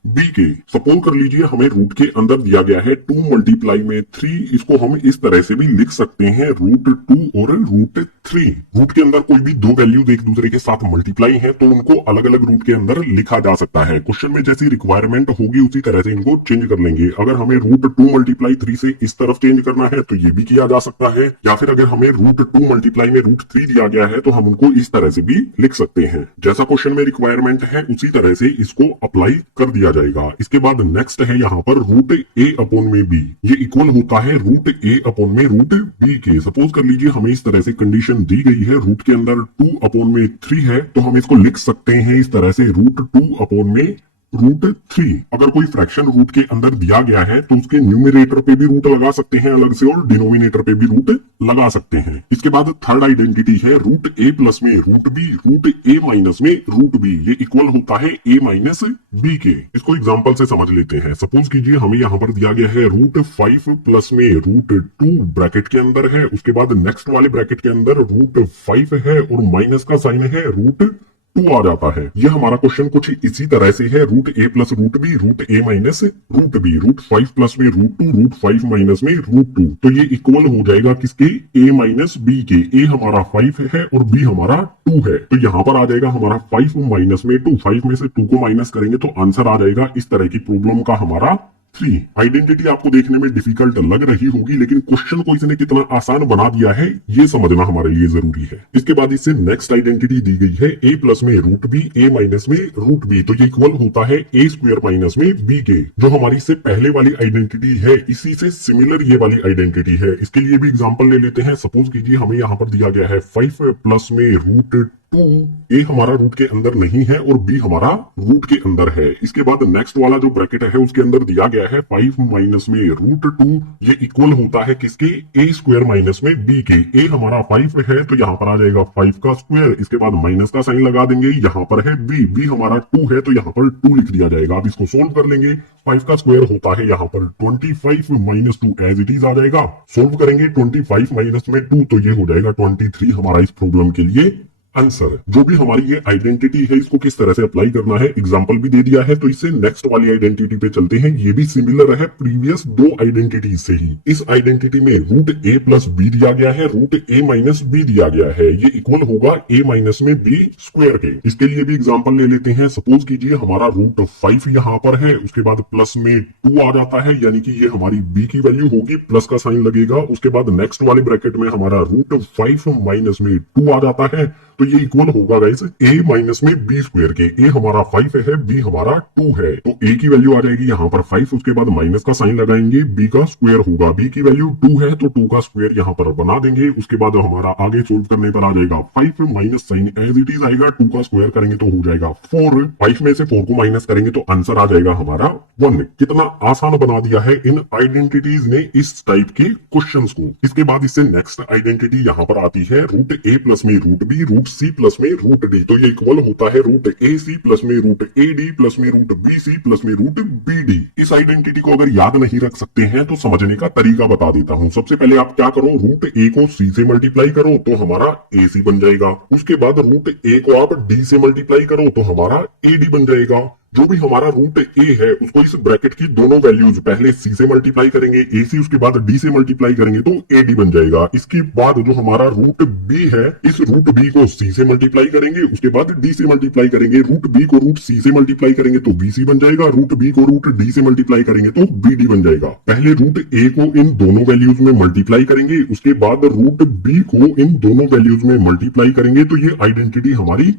√B के। सपोज कर लीजिए हमें रूट के अंदर दिया गया है 2 मल्टीप्लाई में 3, इसको हम इस तरह से भी लिख सकते हैं √2 और √3। रूट के अंदर कोई भी दो वैल्यूज एक दूसरे के साथ मल्टीप्लाई हैं तो उनको अलग अलग रूट के अंदर लिखा जा सकता है। क्वेश्चन में जैसी रिक्वायरमेंट होगी उसी तरह से इनको चेंज कर लेंगे। अगर हमें √2 मल्टीप्लाई 3 से इस तरफ चेंज करना है तो ये भी किया जा सकता है, या फिर अगर हमें √2 मल्टीप्लाई में √3 दिया गया है तो हम उनको इस तरह से भी लिख सकते हैं। जैसा क्वेश्चन में रिक्वायरमेंट है उसी तरह से इसको अप्लाई कर दिया जाएगा। इसके बाद नेक्स्ट है यहाँ पर √A/B, ये इक्वल होता है √A/√B के। सपोज कर लीजिए हमें इस तरह से कंडीशन दी गई है, रूट के अंदर 2/3 है तो हम इसको लिख सकते हैं इस तरह से √2/√3। अगर कोई फ्रैक्शन रूट के अंदर दिया गया है तो उसके न्यूमरेटर पे भी रूट लगा सकते हैं अलग से और डिनोमिनेटर पे भी रूट लगा सकते हैं। इसके बाद थर्ड आइडेंटिटी है √A+ में √B, √A- में √B, ये इक्वल होता है A-B के। इसको एग्जांपल से समझ लेते हैं। सपोज कीजिए हमें यहाँ पर दिया गया है √5+ में √2 ब्रैकेट के अंदर है, उसके बाद नेक्स्ट वाले ब्रैकेट के अंदर √5 है और माइनस का साइन है √2 आ जाता है। ये हमारा क्वेश्चन कुछ इसी तरह से है, √A+ √B, √A- √B, √5+ में √2, √5- में √2, तो ये इक्वल हो जाएगा किसके, A-B के। A हमारा 5 है और B हमारा 2 है, तो यहाँ पर आ जाएगा हमारा 5 में 2, 5 में से 2 को माइनस करेंगे तो आंसर आ जाएगा इस तरह की प्रॉब्लम का हमारा 3। आइडेंटिटी आपको देखने में डिफिकल्ट लग रही होगी, लेकिन क्वेश्चन को इसने कितना आसान बना दिया है ये समझना हमारे लिए जरूरी है। इसके बाद इससे नेक्स्ट आइडेंटिटी दी गई है A+ में √B, A- में √B, तो ये इक्वल होता है A² में B के। जो हमारी इससे पहले वाली आइडेंटिटी है इसी से सिमिलर ये वाली आइडेंटिटी है। इसके लिए भी एग्जाम्पल ले लेते हैं। सपोज कीजिए हमें यहाँ पर दिया गया है 5+ में √2, A हमारा रूट के अंदर नहीं है और B हमारा रूट के अंदर है। इसके बाद नेक्स्ट वाला जो ब्रैकेट है उसके अंदर दिया गया है 5- में √2, ये इक्वल होता है किसके, A² में B के। A हमारा 5 है तो यहाँ पर आ जाएगा 5 का स्क्वायर, इसके बाद माइनस का साइन लगा देंगे। यहाँ पर है B हमारा 2 है तो यहाँ पर 2 लिख दिया जाएगा। अब इसको सोल्व कर लेंगे। 5 का स्क्वायर होता है यहाँ पर 25 - 2 एज इट इज आ जाएगा। सोल्व करेंगे 25 - 2 तो ये हो जाएगा 23 हमारा इस प्रॉब्लम के लिए आंसर। जो भी हमारी ये आइडेंटिटी है इसको किस तरह से अप्लाई करना है एग्जांपल भी दे दिया है, तो इससे नेक्स्ट वाली आइडेंटिटी पे चलते हैं। ये भी सिमिलर है प्रीवियस दो आइडेंटिटी से ही। इस आइडेंटिटी में √A+B दिया गया है, √A- B दिया गया है, ये इक्वल होगा A- में B स्क्वायर के। इसके लिए भी एग्जाम्पल ले लेते हैं। सपोज कीजिए हमारा √5 यहाँ पर है, उसके बाद प्लस में 2 आ जाता है, यानी कि ये हमारी B की वैल्यू होगी, प्लस का साइन लगेगा। उसके बाद नेक्स्ट वाले ब्रैकेट में हमारा √5 में 2 आ जाता है, तो ये इक्वल होगा गाइस A- में B स्क्वायर के। A हमारा 5 है, B हमारा 2 है, तो A की वैल्यू आ जाएगी यहाँ पर 5, उसके बाद माइनस का साइन लगाएंगे, B का स्क्वायर होगा। B की वैल्यू 2 है तो 2 का स्क्वायर यहाँ पर बना देंगे। उसके बाद हमारा आगे सोल्व करने पर आ जाएगा 5 minus sign as it is आएगा, 2 का स्क्वायर करेंगे तो हो जाएगा 4। 5 में से 4 को माइनस करेंगे तो आंसर आ जाएगा हमारा 1। कितना आसान बना दिया है इन आइडेंटिटीज ने इस टाइप के क्वेश्चंस को। इसके बाद इससे नेक्स्ट आइडेंटिटी यहाँ पर आती है √A+ में √B, सी प्लस में रूट डी, तो ये इक्वल होता है रूट ए सी प्लस में रूट ए डी प्लस में रूट बी सी प्लस में रूट बी डी। इस आइडेंटिटी को अगर याद नहीं रख सकते हैं तो समझने का तरीका बता देता हूं। सबसे पहले आप क्या करो, रूट ए को सी से मल्टीप्लाई करो तो हमारा ए सी बन जाएगा। उसके बाद रूट ए को आप डी से मल्टीप्लाई करो तो हमारा ए डी बन जाएगा। जो भी हमारा रूट ए है उसको इस ब्रैकेट की दोनों वैल्यूज पहले सी से मल्टीप्लाई करेंगे ए सी, उसके बाद डी से मल्टीप्लाई करेंगे तो ए डी बन जाएगा। इसके बाद जो हमारा रूट बी है, इस रूट बी को सी से मल्टीप्लाई करेंगे, उसके बाद डी से मल्टीप्लाई करेंगे, रूट बी को रूट सी से मल्टीप्लाई करेंगे तो बी सी बन जाएगा, रूट बी को रूट डी से मल्टीप्लाई करेंगे तो बी डी बन जाएगा। पहले रूट ए को इन दोनों वैल्यूज में मल्टीप्लाई करेंगे, उसके बाद रूट बी को इन दोनों वैल्यूज में मल्टीप्लाई करेंगे तो ये आइडेंटिटी हमारी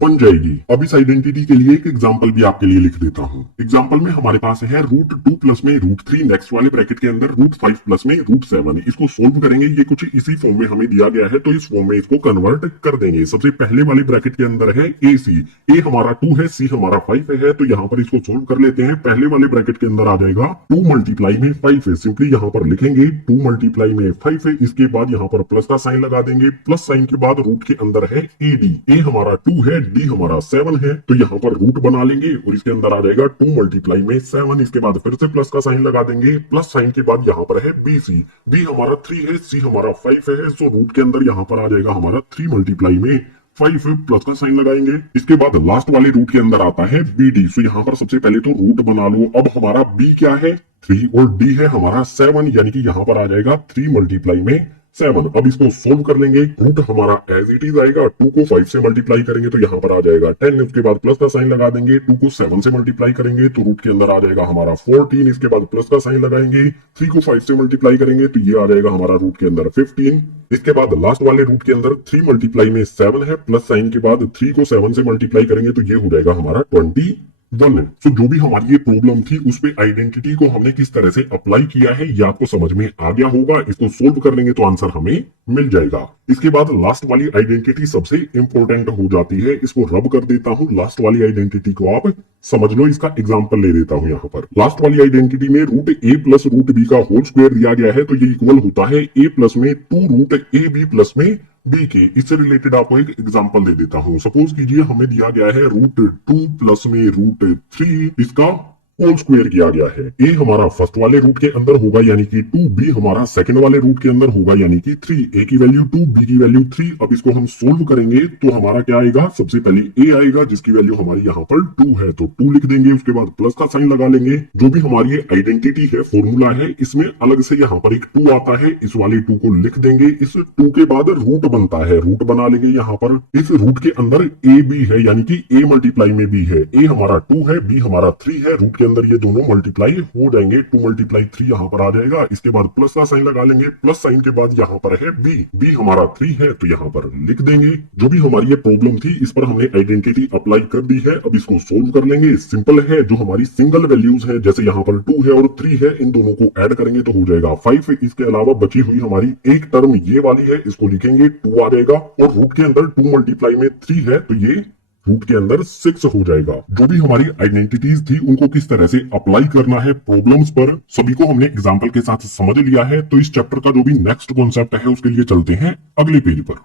बन जाएगी। अब इस आइडेंटिटी के लिए एक एग्जांपल भी आपके लिए लिख देता हूं। एग्जांपल में हमारे पास है रूट 2 प्लस में रूट 3, नेक्स्ट वाले ब्रैकेट के अंदर रूट 5 प्लस में रूट 7। इसको सोल्व करेंगे, ये कुछ इसी फॉर्म में हमें दिया गया है तो इस फॉर्म में इसको कन्वर्ट कर देंगे। सबसे पहले वाले ब्रैकेट के अंदर है ए सी, ए हमारा 2 है, सी हमारा 5 है, तो यहाँ पर इसको सोल्व कर लेते हैं। पहले वाले ब्रैकेट के अंदर आ जाएगा 2 मल्टीप्लाई में 5 है, सिंपली यहाँ पर लिखेंगे 2 मल्टीप्लाई में 5 है। इसके बाद यहाँ पर प्लस का साइन लगा देंगे, प्लस साइन के बाद रूट के अंदर है ए डी, ए हमारा 2 है, डी हमारा 7 है, तो यहाँ पर रूट बना लेंगे और इसके अंदर आ जाएगा 2 मल्टीप्लाई में 7। इसके बाद फिर से प्लस का साइन लगा देंगे, प्लस साइन के बाद यहाँ पर है बी सी, बी हमारा 3 है, सी हमारा 5 है, सो रूट के अंदर यहाँ पर आ जाएगा हमारा 3 मल्टीप्लाई में 5, प्लस का साइन लगाएंगे। इसके बाद लास्ट वाले रूट के अंदर आता है बी डी, सो यहाँ पर सबसे पहले तो रूट बना लो। अब हमारा बी क्या है 3 और डी है हमारा 7, यानी कि यहाँ पर आ जाएगा 3 मल्टीप्लाई में 7। अब इसको सोल्व कर लेंगे, रूट हमारा एज इट इज आएगा, 2 को 5 से मल्टीप्लाई करेंगे तो यहाँ पर आ जाएगा 10, उसके बाद प्लस का साइन लगा देंगे, 2 को 7 से मल्टीप्लाई करेंगे तो रूट के अंदर आ जाएगा हमारा 14, इसके बाद प्लस का साइन लगाएंगे, 3 को 5 से मल्टीप्लाई करेंगे तो ये आ जाएगा हमारा रूट के अंदर 15। इसके बाद लास्ट वाले रूट के अंदर 3 मल्टीप्लाई में 7 है, प्लस साइन के बाद 3 को 7 से मल्टीप्लाई करेंगे तो ये हो जाएगा हमारा 21। सो जो भी हमारी ये प्रॉब्लम थी उस पे आइडेंटिटी को हमने किस तरह से अप्लाई किया है ये आपको समझ में आ गया होगा। इसको सोल्व कर लेंगे तो आंसर हमें मिल जाएगा। इसके बाद लास्ट वाली आइडेंटिटी सबसे इंपॉर्टेंट हो जाती है, इसको रब कर देता हूं। लास्ट वाली आइडेंटिटी को आप समझ लो, इसका एग्जांपल ले लेता हूं। यहाँ पर लास्ट वाली आइडेंटिटी में रूट ए प्लस रूट बी का होल स्क्वायर दिया गया है, तो ये इक्वल होता है ए प्लस में 2 रूट ए बी प्लस में बी के। इससे रिलेटेड आपको एक एग्जांपल दे देता हूं। सपोज कीजिए हमें दिया गया है रूट 2 प्लस में रूट 3, इसका होल स्क्वायर किया गया है। ए हमारा फर्स्ट वाले रूट के अंदर होगा यानी कि 2, बी हमारा सेकंड वाले रूट के अंदर होगा यानी कि 3। ए की वैल्यू 2, बी की वैल्यू 3। अब इसको हम सोल्व करेंगे तो हमारा क्या आएगा, सबसे पहले ए आएगा जिसकी वैल्यू हमारी यहाँ पर 2 है, तो 2 लिख देंगे, उसके बाद प्लस का साइन लगा लेंगे। जो भी हमारी ये आइडेंटिटी है, फॉर्मूला है, इसमें अलग से यहाँ पर एक 2 आता है, इस वाले 2 को लिख देंगे। इस 2 के बाद रूट बनता है, रूट बना लेंगे। यहाँ पर इस रूट के अंदर ए बी है यानी कि ए मल्टीप्लाई में बी है। ए हमारा 2 है, बी हमारा 3 है, रूट के अंदर ये दोनों मल्टीप्लाई हो जाएंगे। 2 मल्टीप्लाई 3 यहाँ पर आ जाएगा। इसके बाद प्लस का साइन लगा लेंगे, प्लस साइन के बाद यहाँ पर है बी, बी हमारा 3 है तो यहाँ पर लिख देंगे। जो भी हमारी ये प्रॉब्लम थी इस पर हमने आइडेंटिटी अप्लाई कर दी है। अब इसको सोल्व कर लेंगे। सिंपल है, जो हमारी सिंगल वैल्यूज है, जैसे यहाँ पर 2 है और 3 है, इन दोनों को ऐड करेंगे तो हो जाएगा 5। इसके अलावा बची हुई हमारी एक टर्म ये वाली है, इसको लिखेंगे 2 आ जाएगा, और रूट के अंदर 2 मल्टीप्लाई में 3 है तो ये रूट के अंदर 6 हो जाएगा। जो भी हमारी आइडेंटिटीज थी उनको किस तरह से अप्लाई करना है प्रॉब्लम्स पर, सभी को हमने एग्जांपल के साथ समझ लिया है। तो इस चैप्टर का जो भी नेक्स्ट कॉन्सेप्ट है उसके लिए चलते हैं अगले पेज पर।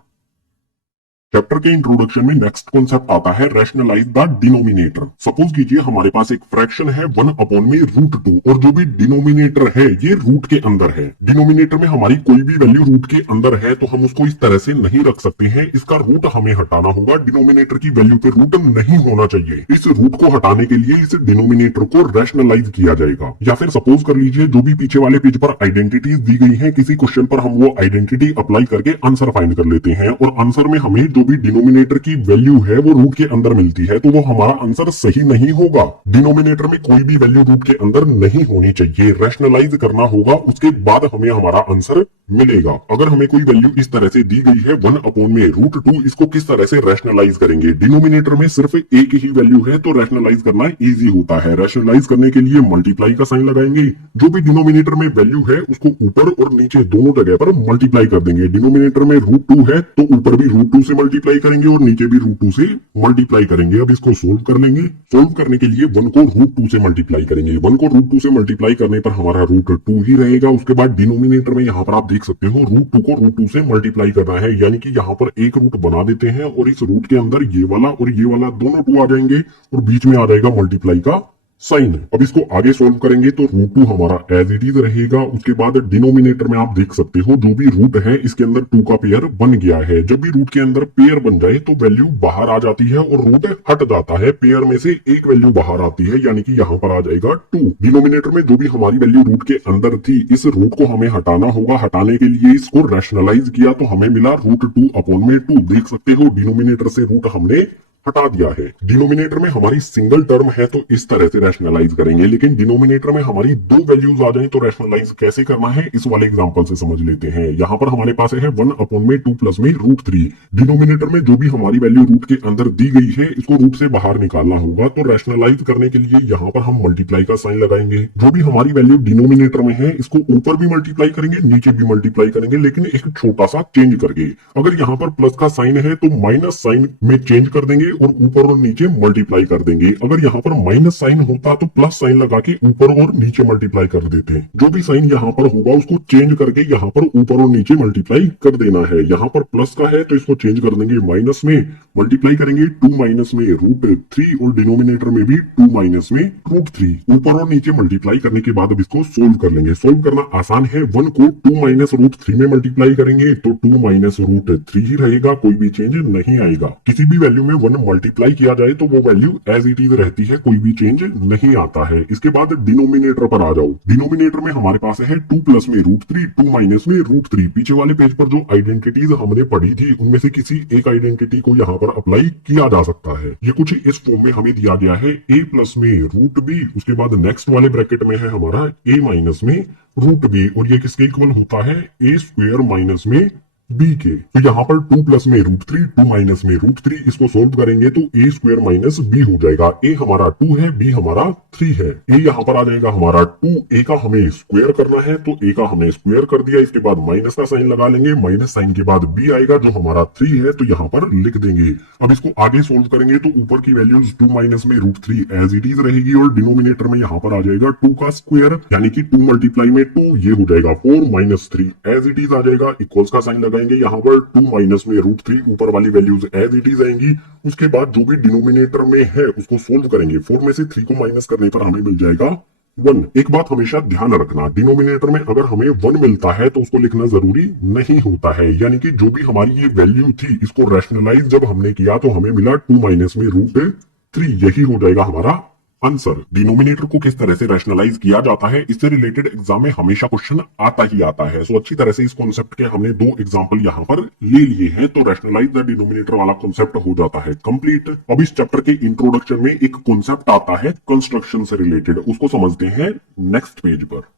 चैप्टर के इंट्रोडक्शन में नेक्स्ट कॉन्सेप्ट आता है रैशनलाइज द डिनोमिनेटर। सपोज कीजिए हमारे पास एक फ्रैक्शन है 1 अपॉन में रूट 2, और जो भी डिनोमिनेटर है ये रूट के अंदर है। डिनोमिनेटर में हमारी कोई भी वैल्यू रूट के अंदर है तो हम उसको इस तरह से नहीं रख सकते हैं, इसका रूट हमें हटाना होगा। डिनोमिनेटर की वैल्यू पे रूट नहीं होना चाहिए। इस रूट को हटाने के लिए इस डिनोमिनेटर को रैशनलाइज किया जाएगा। या फिर सपोज कर लीजिए जो भी पीछे वाले पेज पर आइडेंटिटीज दी गई है, किसी क्वेश्चन पर हम वो आइडेंटिटी अप्लाई करके आंसर फाइंड कर लेते हैं, और आंसर में हमें जो भी डिनोमिनेटर की वैल्यू है वो रूट के अंदर मिलती है, तो वो हमारा आंसर सही नहीं होगा। डिनोमिनेटर में कोई भी वैल्यू रूट के अंदर नहीं होनी चाहिए, रैशनलाइज करना होगा, उसके बाद हमें हमारा आंसर मिलेगा। अगर हमें कोई वैल्यू इस तरह से दी गई है 1 अपॉन में रूट 2, इसको किस तरह से रैशनलाइज करेंगे। डिनोमिनेटर में सिर्फ एक ही वैल्यू है तो रैशनलाइज करना इजी होता है। रैशनलाइज करने के लिए मल्टीप्लाई का साइन लगाएंगे। जो भी डिनोमिनेटर में वैल्यू है उसको ऊपर और नीचे दोनों जगह पर मल्टीप्लाई कर देंगे। डिनोमिनेटर में रूट 2 है तो ऊपर भी रूट 2 से मल्टीप्लाई करेंगे और नीचे भी √2 से मल्टीप्लाई करेंगे। अब इसको सोल्व कर लेंगे। सोल्व करने के लिए 1 को √2 से मल्टीप्लाई करेंगे। 1 को √2 से मल्टीप्लाई करने पर हमारा √2 ही रहेगा। उसके बाद डिनोमिनेटर में यहाँ पर आप देख सकते हो √2 को √2 से मल्टीप्लाई करना है, यानी कि यहाँ पर एक रूट बना देते हैं और इस रूट के अंदर ये वाला और ये वाला दोनों 2 आ जाएंगे और बीच में आ जाएगा मल्टीप्लाई का साइन। अब इसको आगे सोल्व करेंगे तो √2 हमारा एज इट इज रहेगा। उसके बाद डिनोमिनेटर में आप देख सकते हो जो भी रूट है इसके अंदर 2 का पेयर बन गया है। जब भी रूट के अंदर पेयर बन जाए तो वैल्यू बाहर आ जाती है और रूट हट जाता है। पेयर में से एक वैल्यू बाहर आती है, यानी कि यहाँ पर आ जाएगा 2। डिनोमिनेटर में जो भी हमारी वैल्यू रूट के अंदर थी, इस रूट को हमें हटाना होगा। हटाने के लिए इसको रैशनलाइज किया तो हमें मिला √2/2। देख सकते हो डिनोमिनेटर से रूट हमने हटा दिया है। डिनोमिनेटर में हमारी सिंगल टर्म है तो इस तरह से रैशनलाइज करेंगे, लेकिन डिनोमिनेटर में हमारी 2 वैल्यूज आ जाए तो रैशनलाइज कैसे करना है इस वाले एग्जांपल से समझ लेते हैं। यहाँ पर हमारे पास है 1/2 प्लस में √3। डिनोमिनेटर में जो भी हमारी वैल्यू रूट के अंदर दी गई है इसको रूट से बाहर निकालना होगा, तो रैशनलाइज करने के लिए यहाँ पर हम मल्टीप्लाई का साइन लगाएंगे। जो भी हमारी वैल्यू डिनोमिनेटर में है इसको ऊपर भी मल्टीप्लाई करेंगे, नीचे भी मल्टीप्लाई करेंगे, लेकिन एक छोटा सा चेंज करके। अगर यहाँ पर प्लस का साइन है तो माइनस साइन में चेंज कर देंगे और ऊपर और नीचे मल्टीप्लाई कर देंगे। अगर यहाँ पर माइनस साइन होता तो प्लस साइन लगा के ऊपर और नीचे मल्टीप्लाई कर देते हैं। जो भी साइन यहाँ पर होगा उसको चेंज करके यहाँ पर ऊपर और नीचे मल्टीप्लाई कर देना है। यहाँ पर प्लस का है तो इसको चेंज कर देंगे माइनस में, मल्टीप्लाई करेंगे 2 माइनस में √3 और डिनोमिनेटर में भी 2 माइनस में √3। ऊपर और नीचे मल्टीप्लाई करने के बाद अब इसको सोल्व कर लेंगे। सोल्व करना आसान है। 1 को 2 माइनस √3 में मल्टीप्लाई करेंगे तो 2 माइनस √3 ही रहेगा, कोई भी चेंज नहीं आएगा। किसी भी वैल्यू में 1 मल्टीप्लाई किया जाए तो वो वैल्यू एज इट इज रहती है, कोई भी चेंज नहीं आता है। इसके बाद डिनोमिनेटर पर आ जाओ। डिनोमिनेटर में हमारे पास है 2 प्लस में √3, 2 माइनस में √3। पीछे वाले पेज पर जो आइडेंटिटीज हमने पढ़ी थी उनमें से किसी एक आइडेंटिटी को यहाँ पर अप्लाई किया जा सकता है। ये कुछ इस फॉर्म में हमें दिया गया है a प्लस में √b, उसके बाद नेक्स्ट वाले ब्रैकेट में है हमारा a माइनस में √b, और ये किसके इक्वल होता है a² माइनस में b के। तो यहाँ पर 2 प्लस में √3, 2 माइनस में √3, इसको सोल्व करेंगे तो a² माइनस b हो जाएगा। a हमारा 2 है, b हमारा 3 है। a यहाँ पर आ जाएगा हमारा 2, a का हमें स्क्वायर करना है तो a का हमने स्क्वायर कर दिया। इसके बाद माइनस का साइन लगा लेंगे, माइनस साइन के बाद b आएगा जो हमारा 3 है, तो यहाँ पर लिख देंगे। अब इसको आगे सोल्व करेंगे तो ऊपर की वैल्यूज 2 माइनस में √3 एज इट इज रहेगी और डिनोमिनेटर में यहाँ पर आ जाएगा 2 का स्क्वायर, यानी कि 2 मल्टीप्लाई में 2, ये हो जाएगा 4 माइनस 3 एज इट इज आ जाएगा। इक्वल्स का साइन लगाएंगे, यहाँ पर 2 माइनस में √3, ऊपर वाली वैल्यूज एज इट इज आएंगी। उसके बाद जो भी डिनोमिनेटर में है उसको सोल्व करेंगे। 4 में से 3 को माइनस करने पर हमें मिल जाएगा 1। एक बात हमेशा ध्यान रखना, डिनोमिनेटर में अगर हमें 1 मिलता है तो उसको लिखना जरूरी नहीं होता है, यानी कि जो भी हमारी ये वैल्यू थी इसको रैशनलाइज जब हमने किया तो हमें मिला 2 माइनस में √3, यही हो जाएगा हमारा आंसर। डिनोमिनेटर को किस तरह से रैशनलाइज किया जाता है इससे रिलेटेड एग्जाम में हमेशा क्वेश्चन आता ही आता है। सो अच्छी तरह से इस कॉन्सेप्ट के हमने 2 एग्जांपल यहाँ पर ले लिए हैं, तो रैशनलाइज द डिनोमिनेटर वाला कॉन्सेप्ट हो जाता है कंप्लीट। अब इस चैप्टर के इंट्रोडक्शन में एक कॉन्सेप्ट आता है कंस्ट्रक्शन से रिलेटेड, उसको समझते हैं नेक्स्ट पेज पर।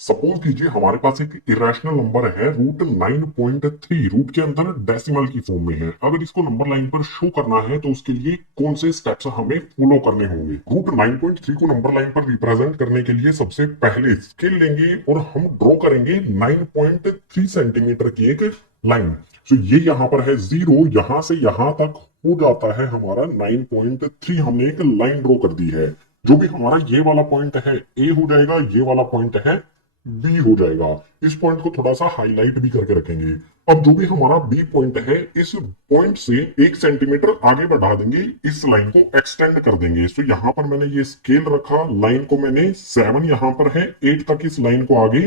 सपोज कीजिए हमारे पास एक इरेशनल नंबर है √9.3, रूट के अंदर डेसिमल की फॉर्म में है। अगर इसको नंबर लाइन पर शो करना है तो उसके लिए कौन से स्टेप्स हमें फॉलो करने होंगे। √9.3 को नंबर लाइन पर रिप्रेजेंट करने के लिए सबसे पहले स्केल लेंगे और हम ड्रॉ करेंगे 9.3 सेंटीमीटर की एक लाइन। तो ये यहाँ पर है 0, यहां से यहां तक हो जाता है हमारा 9.3। हमने एक लाइन ड्रॉ कर दी है। जो भी हमारा ये वाला पॉइंट है A हो जाएगा, ये वाला पॉइंट है B हो जाएगा। इस पॉइंट को थोड़ा सा हाईलाइट भी करके रखेंगे। अब जो भी हमारा B पॉइंट है, इस पॉइंट से 1 सेंटीमीटर आगे बढ़ा देंगे, इस लाइन को एक्सटेंड कर देंगे। तो यहाँ पर मैंने ये स्केल रखा, लाइन को मैंने 7 यहाँ पर है, 8 तक इस लाइन को आगे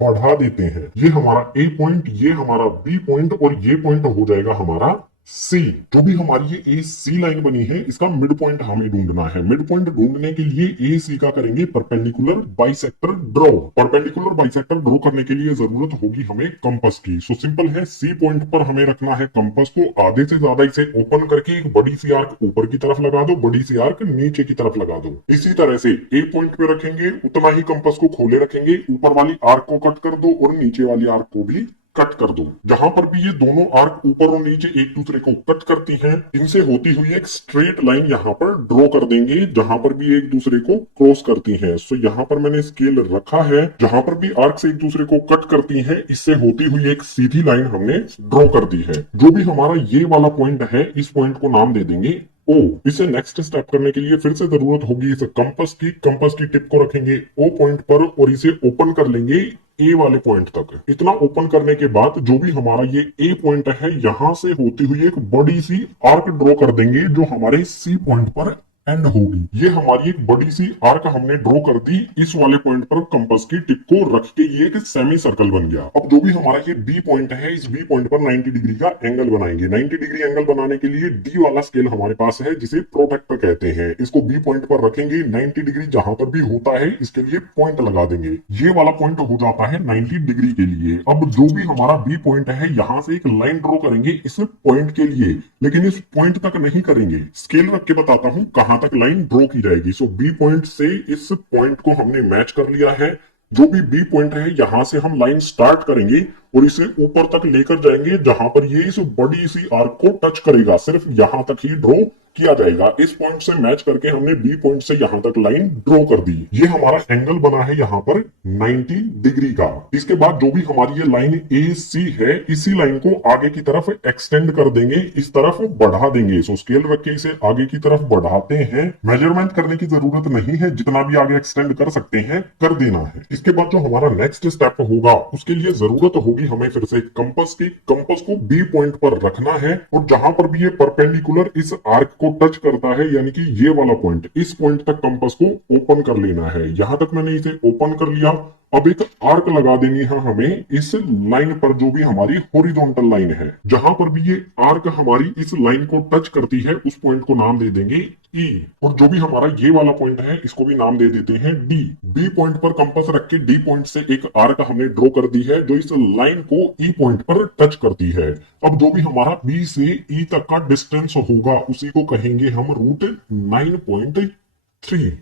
बढ़ा देते हैं। ये हमारा A पॉइंट, ये हमारा B पॉइंट और ये पॉइंट हो जाएगा हमारा C। जो भी हमारी ये AC लाइन बनी है इसका मिड पॉइंट हमें ढूंढना है। मिड पॉइंट ढूंढने के लिए AC का करेंगे perpendicular bisector draw. Perpendicular bisector draw करने के लिए जरूरत होगी हमें कंपास की। सो सिंपल है, C पॉइंट पर हमें रखना है कंपास को, आधे से ज्यादा इसे ओपन करके एक बड़ी सी आर्क ऊपर की तरफ लगा दो, बड़ी सी आर्क नीचे की तरफ लगा दो। इसी तरह से A पॉइंट पे रखेंगे, उतना ही कंपास को खोले रखेंगे, ऊपर वाली आर्क को कट कर दो और नीचे वाली आर्क को भी कट कर दो। जहां पर भी ये दोनों आर्क ऊपर और नीचे एक दूसरे को कट करती हैं, इनसे होती हुई एक स्ट्रेट लाइन यहाँ पर ड्रॉ कर देंगे जहां पर भी एक दूसरे को क्रॉस करती हैं। सो यहाँ पर मैंने स्केल रखा है, जहां पर भी आर्क से एक दूसरे को कट करती हैं, इससे होती हुई एक सीधी लाइन हमने ड्रॉ कर दी है। जो भी हमारा ये वाला पॉइंट है, इस पॉइंट को नाम दे देंगे ओ। इसे नेक्स्ट स्टेप करने के लिए फिर से जरूरत होगी इस कंपास की टिप को रखेंगे ओ पॉइंट पर और इसे ओपन कर लेंगे ए वाले पॉइंट तक। इतना ओपन करने के बाद जो भी हमारा ये ए पॉइंट है, यहां से होती हुई एक बड़ी सी आर्क ड्रॉ कर देंगे जो हमारे सी पॉइंट पर एंड होगी। ये हमारी एक बड़ी सी आर्क हमने ड्रॉ कर दी इस वाले पॉइंट पर कंपास की टिप को रख के, ये एक सेमी सर्कल बन गया। अब जो भी हमारा ये बी पॉइंट है, इस बी पॉइंट पर 90 डिग्री का एंगल बनाएंगे। 90 डिग्री एंगल बनाने के लिए डी वाला स्केल हमारे पास है जिसे प्रोटेक्टर कहते हैं। इसको बी पॉइंट पर रखेंगे, 90 डिग्री जहां पर भी होता है इसके लिए पॉइंट लगा देंगे। ये वाला पॉइंट हो जाता है 90 डिग्री के लिए। अब जो भी हमारा बी पॉइंट है, यहां से एक लाइन ड्रॉ करेंगे इस पॉइंट के लिए, लेकिन इस पॉइंट तक नहीं करेंगे। स्केल रख के बताता हूं कहां तक लाइन ड्रॉ की जाएगी। सो बी पॉइंट से इस पॉइंट को हमने मैच कर लिया है। जो भी बी पॉइंट है, यहां से हम लाइन स्टार्ट करेंगे और इसे ऊपर तक लेकर जाएंगे जहां पर ये इस बड़ी सी आर्क को टच करेगा। सिर्फ यहां तक ही ड्रॉ किया जाएगा। इस पॉइंट से मैच करके हमने बी पॉइंट से यहां तक लाइन ड्रॉ कर दी। ये हमारा एंगल बना है यहां पर 90 डिग्री का। इसके बाद जो भी हमारी ये लाइन ए सी है, इसी लाइन को आगे की तरफ एक्सटेंड कर देंगे, इस तरफ बढ़ा देंगे। सो स्केल रख के इसे आगे की तरफ बढ़ाते हैं। मेजरमेंट करने की जरूरत नहीं है, जितना भी आगे एक्सटेंड कर सकते हैं कर देना है। इसके बाद जो हमारा नेक्स्ट स्टेप होगा, उसके लिए जरूरत होगी हमें फिर से कंपास की। कंपास को बी पॉइंट पर रखना है और जहां पर भी ये परपेंडिकुलर इस आर्क को टच करता है, यानी कि ये वाला पॉइंट, इस पॉइंट तक कंपास को ओपन कर लेना है। यहां तक मैंने इसे ओपन कर लिया। अब एक आर्क लगा देनी है हमें इस लाइन पर, जो भी हमारी हॉरिजॉन्टल लाइन है। जहां पर भी ये आर्क हमारी इस लाइन को टच करती है, उस पॉइंट को नाम दे देंगे ई। और जो भी हमारा ये वाला पॉइंट है, इसको भी नाम दे देते हैं डी। बी पॉइंट पर कंपास रख के डी पॉइंट से एक आर्क हमने ड्रॉ कर दी है जो इस लाइन को ई पॉइंट पर टच करती है। अब जो भी हमारा बी से ई तक का डिस्टेंस होगा, उसी को कहेंगे हम रूट 9.3।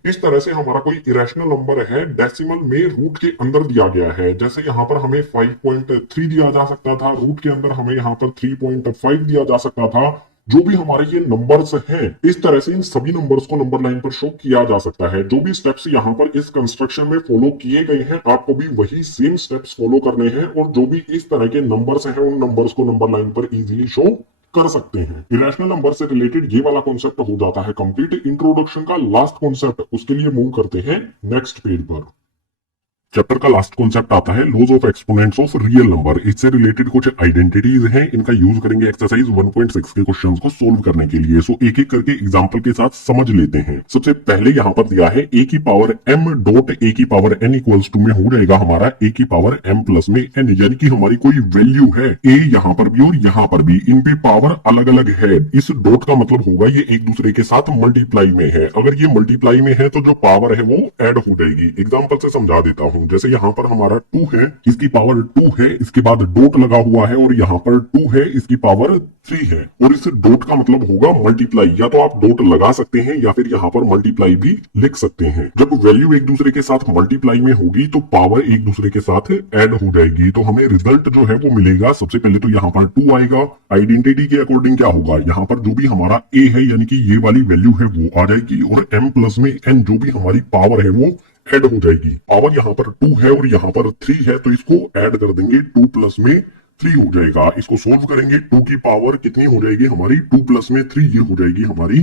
इस तरह से हमारा कोई इरेशनल नंबर है, डेसिमल में रूट के अंदर दिया गया है। जैसे यहाँ पर हमें 5.3 दिया जा सकता था, रूट के अंदर हमें यहाँ पर 3.5 दिया जा सकता था। जो भी हमारे ये नंबर्स हैं, इस तरह से इन सभी नंबर्स को नंबर लाइन पर शो किया जा सकता है। जो भी स्टेप्स यहाँ पर इस कंस्ट्रक्शन में फॉलो किए गए हैं, आपको भी वही सेम स्टेप्स फॉलो करने हैं और जो भी इस तरह के नंबर्स हैं, उन नंबर्स को नंबर लाइन पर इजीली शो कर सकते हैं। इरेशनल नंबर से रिलेटेड ये वाला कॉन्सेप्ट हो जाता है कंप्लीट। इंट्रोडक्शन का लास्ट कॉन्सेप्ट, उसके लिए मूव करते हैं नेक्स्ट पेज पर। चैप्टर का लास्ट कॉन्सेप्ट आता है laws of exponents of real number. इससे रिलेटेड कुछ आइडेंटिटीज हैं, इनका यूज करेंगे एक्सरसाइज 1.6 के क्वेश्चंस को सोल्व करने के लिए। सो एक एक करके एग्जांपल के साथ समझ लेते हैं। सबसे पहले यहाँ पर दिया है ए की पावर m डॉट ए की पावर n इक्वल्स टू में हो जाएगा हमारा ए की पावर m प्लस में n, यानी कि हमारी कोई वैल्यू है a यहाँ पर भी और यहाँ पर भी, इन पे पावर अलग अलग है। इस डॉट का मतलब होगा ये एक दूसरे के साथ मल्टीप्लाई में है। अगर ये मल्टीप्लाई में है तो जो पावर है वो ऐड हो जाएगी। एग्जाम्पल से समझा देता हूँ। जैसे यहाँ पर हमारा 2 है, इसकी पावर 2 है, इसके बाद डॉट लगा हुआ है और यहाँ पर 2 है, इसकी पावर 3 है। और इस डॉट का मतलब होगा मल्टीप्लाई। या तो आप डॉट लगा सकते हैं या फिर यहाँ पर मल्टीप्लाई भी लिख सकते हैं। जब वैल्यू एक दूसरे के साथ मल्टीप्लाई में होगी तो पावर एक दूसरे के साथ ऐड हो जाएगी, तो हमें रिजल्ट जो है वो मिलेगा। सबसे पहले तो यहाँ पर 2 आएगा। आइडेंटिटी के अकॉर्डिंग क्या होगा, यहाँ पर जो भी हमारा a है, यानी कि ये वाली वैल्यू है वो आ जाएगी और m प्लस में n जो भी हमारी पावर है वो ऐड हो जाएगी। पावर यहाँ पर 2 है और यहाँ पर 3 है, तो इसको ऐड कर देंगे, 2 प्लस में 3 हो जाएगा। इसको सोल्व करेंगे, 2 की पावर कितनी हो जाएगी हमारी, 2 प्लस में 3, ये हो जाएगी हमारी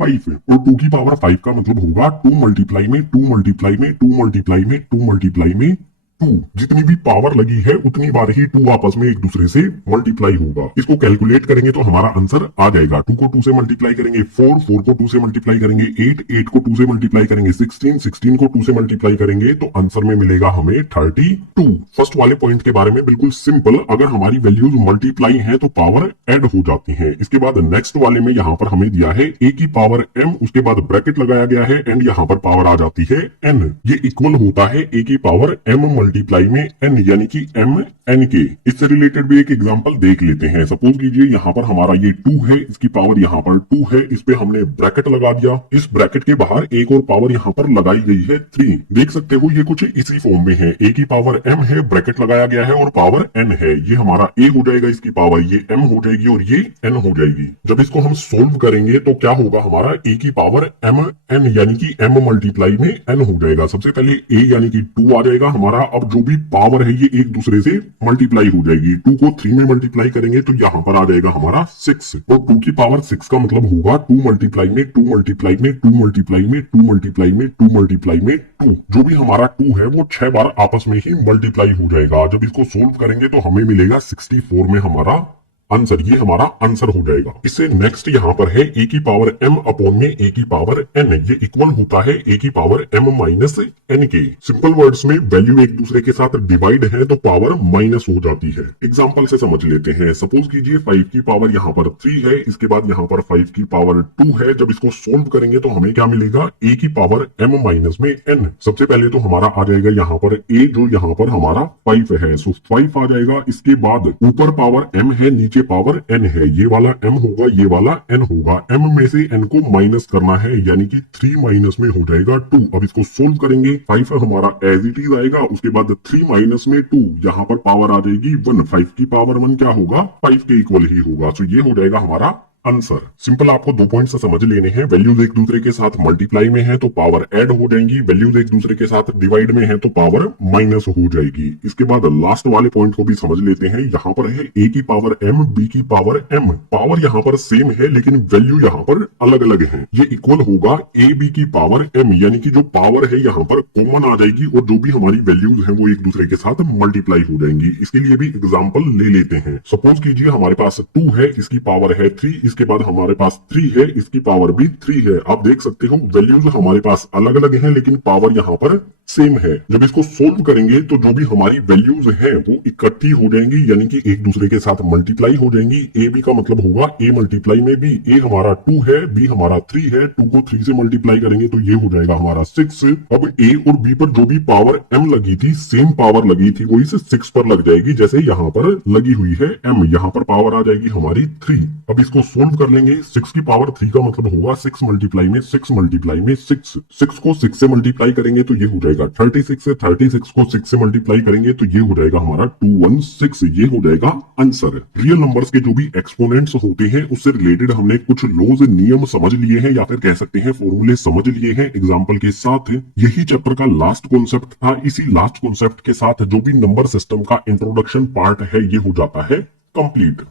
5। और 2 की पावर 5 का मतलब होगा 2 मल्टीप्लाई में 2 मल्टीप्लाई में 2 मल्टीप्लाई में 2 मल्टीप्लाई में 2। जितनी भी पावर लगी है उतनी बार ही 2 आपस में एक दूसरे से मल्टीप्लाई होगा। इसको कैलकुलेट करेंगे तो हमारा आंसर आ जाएगा। 2 को 2 से मल्टीप्लाई करेंगे 4, 4 को 2 से मल्टीप्लाई करेंगे 8, 8 को 2 से मल्टीप्लाई करेंगे 16, 16 को 2 से मल्टीप्लाई करेंगे तो आंसर में मिलेगा हमें 32। फर्स्ट वाले पॉइंट के बारे में बिल्कुल सिंपल, अगर हमारी वैल्यूज मल्टीप्लाई है तो पावर ऐड हो जाती है। इसके बाद नेक्स्ट वाले में यहाँ पर हमें दिया है a की पावर m, उसके बाद ब्रैकेट लगाया गया है एंड यहाँ पर पावर आ जाती है n। ये इक्वल होता है a की पावर m मल्टीप्लाई में n यानी कि m n के। इससे रिलेटेड भी एक एग्जांपल देख लेते हैं। सपोज कीजिए यहाँ पर हमारा ये 2 है, इसकी पावर यहाँ पर 2 है, इस पे हमने ब्रैकेट लगा दिया। इस ब्रैकेट के बाहर एक और पावर यहाँ पर लगाई गई है 3। देख सकते हो ये कुछ इसी फॉर्म में है, a की पावर m है, ब्रैकेट लगाया गया है और पावर n है। ये हमारा a हो जाएगा, इसकी पावर ये m हो जाएगी और ये n हो जाएगी। जब इसको हम सोल्व करेंगे तो क्या होगा, हमारा a की पावर m n यानी कि m मल्टीप्लाई में n हो जाएगा। सबसे पहले a यानी कि 2 आ जाएगा हमारा। अब जो भी पावर है ये एक दूसरे से मल्टीप्लाई हो जाएगी। 2 को 3 में मल्टीप्लाई करेंगे तो यहाँ पर आ जाएगा हमारा 6 और 2 की पावर 6 का मतलब होगा 2 मल्टीप्लाई में 2 मल्टीप्लाई में 2 मल्टीप्लाई में 2 मल्टीप्लाई में 2 मल्टीप्लाई में 2। जो भी हमारा 2 है वो 6 बार आपस में ही मल्टीप्लाई हो जाएगा। जब इसको सोल्व करेंगे तो हमें मिलेगा 64 में हमारा आंसर। ये हमारा आंसर हो जाएगा। इससे नेक्स्ट यहाँ पर है a की पावर m अपॉन में a की पावर n। ये इक्वल होता है a की पावर m माइनस n के। सिंपल वर्ड्स में वैल्यू एक दूसरे के साथ डिवाइड है तो पावर माइनस हो जाती है। एग्जांपल से समझ लेते हैं। सपोज कीजिए 5 की पावर यहाँ पर 3 है, इसके बाद यहाँ पर 5 की पावर 2 है। जब इसको सोल्व करेंगे तो हमें क्या मिलेगा, a की पावर m माइनस में n। सबसे पहले तो हमारा आ जाएगा यहाँ पर a, जो यहाँ पर हमारा 5 है, सो 5 आ जाएगा। इसके बाद ऊपर पावर m है, नीचे पावर n है। ये वाला m होगा, ये वाला n होगा। m में से n को माइनस करना है यानी कि 3 माइनस में हो जाएगा 2। अब इसको सोल्व करेंगे, 5 हमारा एज इट इज आएगा, उसके बाद 3 माइनस में 2, यहाँ पर पावर आ जाएगी 1। 5 की पावर 1 क्या होगा, 5 के इक्वल ही होगा। तो ये हो जाएगा हमारा आंसर। सिंपल आपको 2 पॉइंट से समझ लेने हैं। वैल्यूज एक दूसरे के साथ मल्टीप्लाई में है तो पावर ऐड हो जाएंगी, वैल्यूज एक दूसरे के साथ डिवाइड में है तो पावर माइनस हो जाएगी। इसके बाद लास्ट वाले पॉइंट को भी समझ लेते हैं। यहाँ पर है a की पावर m, b की पावर m। पावर यहाँ पर सेम है लेकिन वैल्यू यहाँ पर अलग अलग है। ये इक्वल होगा a b की पावर m, यानी कि जो पावर है यहाँ पर कॉमन आ जाएगी और जो भी हमारी वैल्यूज है वो एक दूसरे के साथ मल्टीप्लाई हो जाएंगी। इसके लिए भी एग्जाम्पल ले लेते हैं। सपोज कीजिए हमारे पास 2 है, इसकी पावर है 3, इसके बाद हमारे पास 3 है, इसकी पावर भी 3 है। आप देख सकते हो वैल्यूज हमारे पास अलग अलग हैं लेकिन पावर यहाँ पर सेम है। जब इसको सोल्व करेंगे तो जो भी हमारी वैल्यूज हैं वो इकट्ठी हो जाएंगी यानी कि एक दूसरे के साथ मल्टीप्लाई हो जाएंगी। ए बी का मतलब होगा a मल्टीप्लाई में b। a हमारा 2 है, b हमारा 3 है, 2 को 3 से मल्टीप्लाई करेंगे तो ये हो जाएगा हमारा 6। अब a और b पर जो भी पावर m लगी थी, सेम पावर लगी थी, वो इस 6 पर लग जाएगी जैसे यहाँ पर लगी हुई है m। यहाँ पर पावर आ जाएगी हमारी 3। अब इसको सोल्व कर लेंगे। 6 की पावर 3 का मतलब होगा 6 मल्टीप्लाई में 6 मल्टीप्लाई में 6। 6 को 6 से मल्टीप्लाई करेंगे तो ये हो जाएगा 36 है, 36 को 6 से मल्टीप्लाई करेंगे तो ये हो जाएगा हमारा 216। ये हो जाएगा आंसर। रियल नंबर्स के जो भी एक्सपोनेंट्स होते हैं उससे रिलेटेड हमने कुछ लॉज, नियम समझ लिए हैं या फिर कह सकते हैं फॉर्मूले समझ लिए हैं एग्जाम्पल के साथ। यही चैप्टर का लास्ट कॉन्सेप्ट था। इसी लास्ट कॉन्सेप्ट के साथ जो भी नंबर सिस्टम का इंट्रोडक्शन पार्ट है ये हो जाता है कंप्लीट।